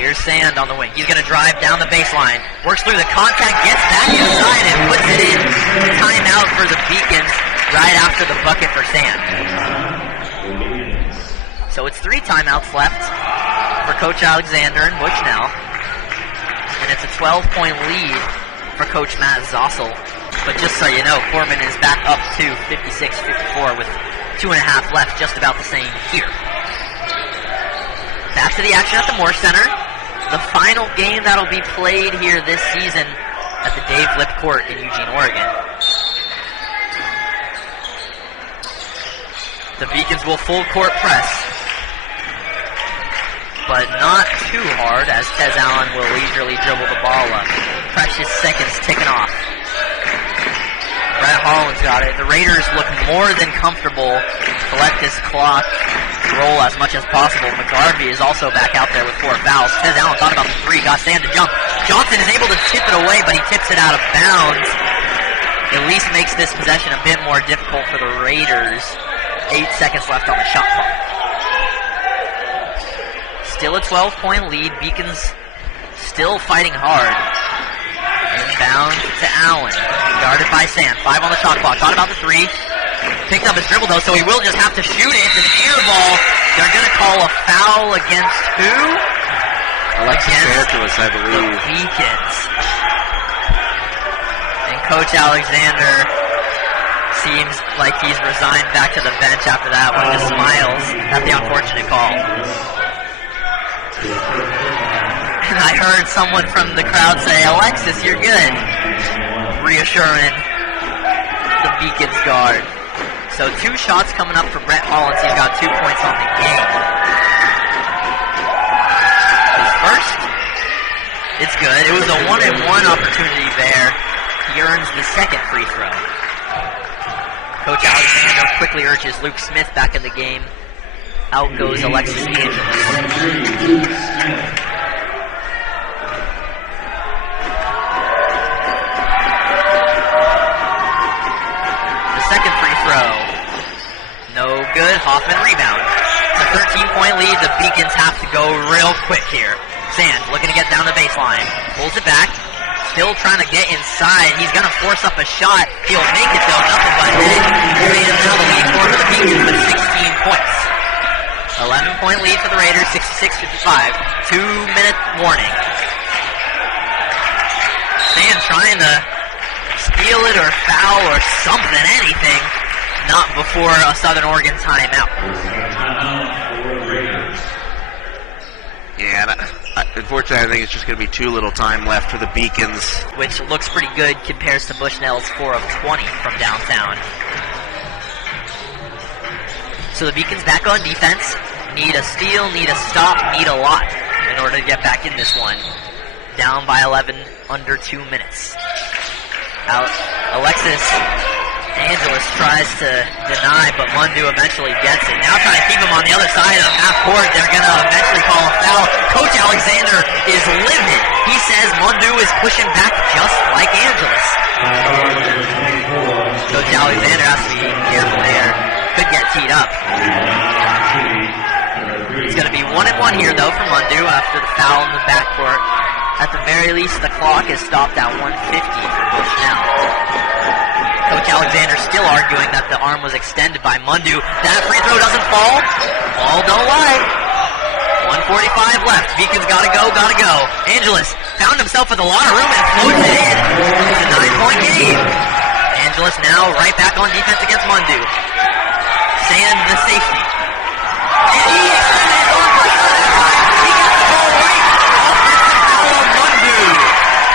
Here's Sand on the wing. He's going to drive down the baseline. Works through the contact, gets back inside and puts it in. Timeout for the Beacons right after the bucket for Sand. So it's 3 timeouts left for Coach Alexander and Bushnell. And it's a 12-point lead for Coach Matt Zossel. But just so you know, Corbin is back up to 56-54 with 2.5 left, just about the same here. Back to the action at the Moore Center. The final game that'll be played here this season at the Dave Lipp Court in Eugene, Oregon. The Beacons will full court press, but not too hard as Tez Allen will leisurely dribble the ball up. Precious seconds ticking off. Brett Harlan's got it. The Raiders look more than comfortable to let this clock roll as much as possible. McGarvey is also back out there with 4 fouls. Tez Allen thought about the 3, got Sand to jump. Johnson is able to tip it away, but he tips it out of bounds. At least makes this possession a bit more difficult for the Raiders. 8 seconds left on the shot clock. Still a 12-point lead. Beacons still fighting hard. Inbound to Allen. Guarded by Sand. 5 on the shot clock. Thought about the 3. Picked up his dribble though, so he will just have to shoot it. It's an air ball. They're going to call a foul against who? Alexis Angeles, I believe. The Beacons. And Coach Alexander seems like he's resigned back to the bench after that one. Just smiles at the unfortunate call. And I heard someone from the crowd say, Alexis, you're good. Reassuring the Beacons guard. So 2 shots coming up for Brett Hollins. He's got 2 points on the game. His first, it's good. It was a 1-and-1 opportunity there. He earns the second free throw. Coach Alexander quickly urges Luke Smith back in the game. Out goes Alexis Angeles. Second free throw. No good. Hoffman rebound. It's a 13-point lead. The Beacons have to go real quick here. Sand looking to get down the baseline. Pulls it back. Still trying to get inside. He's going to force up a shot. He'll make it though. Nothing but hit. Sand now the lead for the Beacons with 16 points. 11-point lead for the Raiders. 66-55. 2-minute warning. Sand trying to steal it or foul or something, anything, not before a Southern Oregon timeout. Yeah, unfortunately, I think it's just going to be too little time left for the Beacons. Which looks pretty good compares to Bushnell's 4 of 20 from downtown. So the Beacons back on defense. Need a steal, need a stop, need a lot in order to get back in this one. Down by 11, under 2 minutes. Alexis Angeles tries to deny, but Mundu eventually gets it. Now trying to keep him on the other side of half court. They're going to eventually call a foul. Coach Alexander is livid. He says Mundu is pushing back just like Angeles. Coach Alexander has to be careful there. Could get teed up. It's going to be 1-and-1 here, though, for Mundu after the foul in the backcourt. At the very least, the clock is stopped at 1:50 for Bushnell. Coach Alexander still arguing that the arm was extended by Mundu. That free throw doesn't fall. Ball don't lie. 1:45 left. Beacons gotta go, gotta go. Angeles found himself with a lot of room and floated it in. It's a 9-point game. Angeles now right back on defense against Mundu. Sand the safety. And he extended it over.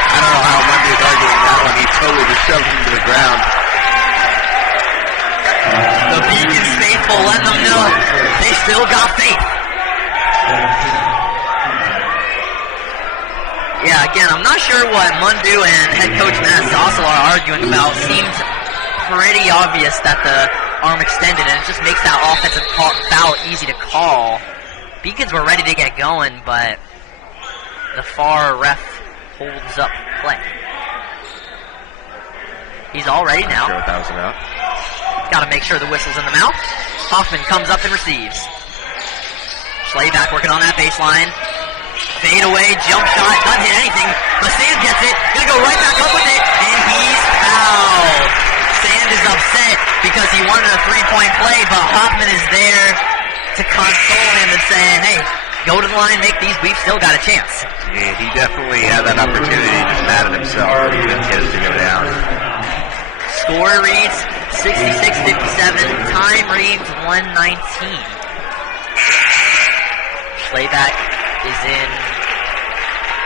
I don't know how Mundu is arguing that one. He totally just shoved him to the ground. The Beacons faithful letting them know they still got faith. Yeah, again, I'm not sure what Mundu and head coach Matt Zossel are arguing about. Seems pretty obvious that the arm extended, and it just makes that offensive foul easy to call. Beacons were ready to get going, but the far ref holds up play. He's all ready now. Sure, that was about. Got to make sure the whistle's in the mouth. Hoffman comes up and receives. Schlayback working on that baseline. Fade away, jump shot, doesn't hit anything, but Sand gets it, gonna go right back up with it, and he's fouled. Sand is upset because he wanted a 3-point play, but Hoffman is there to console him and saying, hey, go to the line, make these, we've still got a chance. Yeah, he definitely had that opportunity, just mad at himself that he couldn't get it to go down. Score reads 66-57, time reads 1:19. Schlayback is in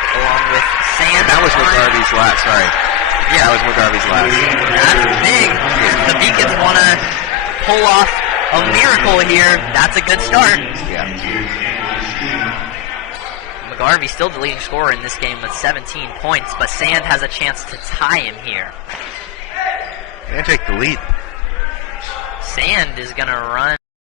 along with Sand. That was McGarvey's last, sorry. Yeah, that was McGarvey's last. That's big. If the Beacons want to pull off a miracle here, that's a good start. Yeah. McGarvey still the leading scorer in this game with 17 points, but Sand has a chance to tie him here. And take the lead. Sand is going to run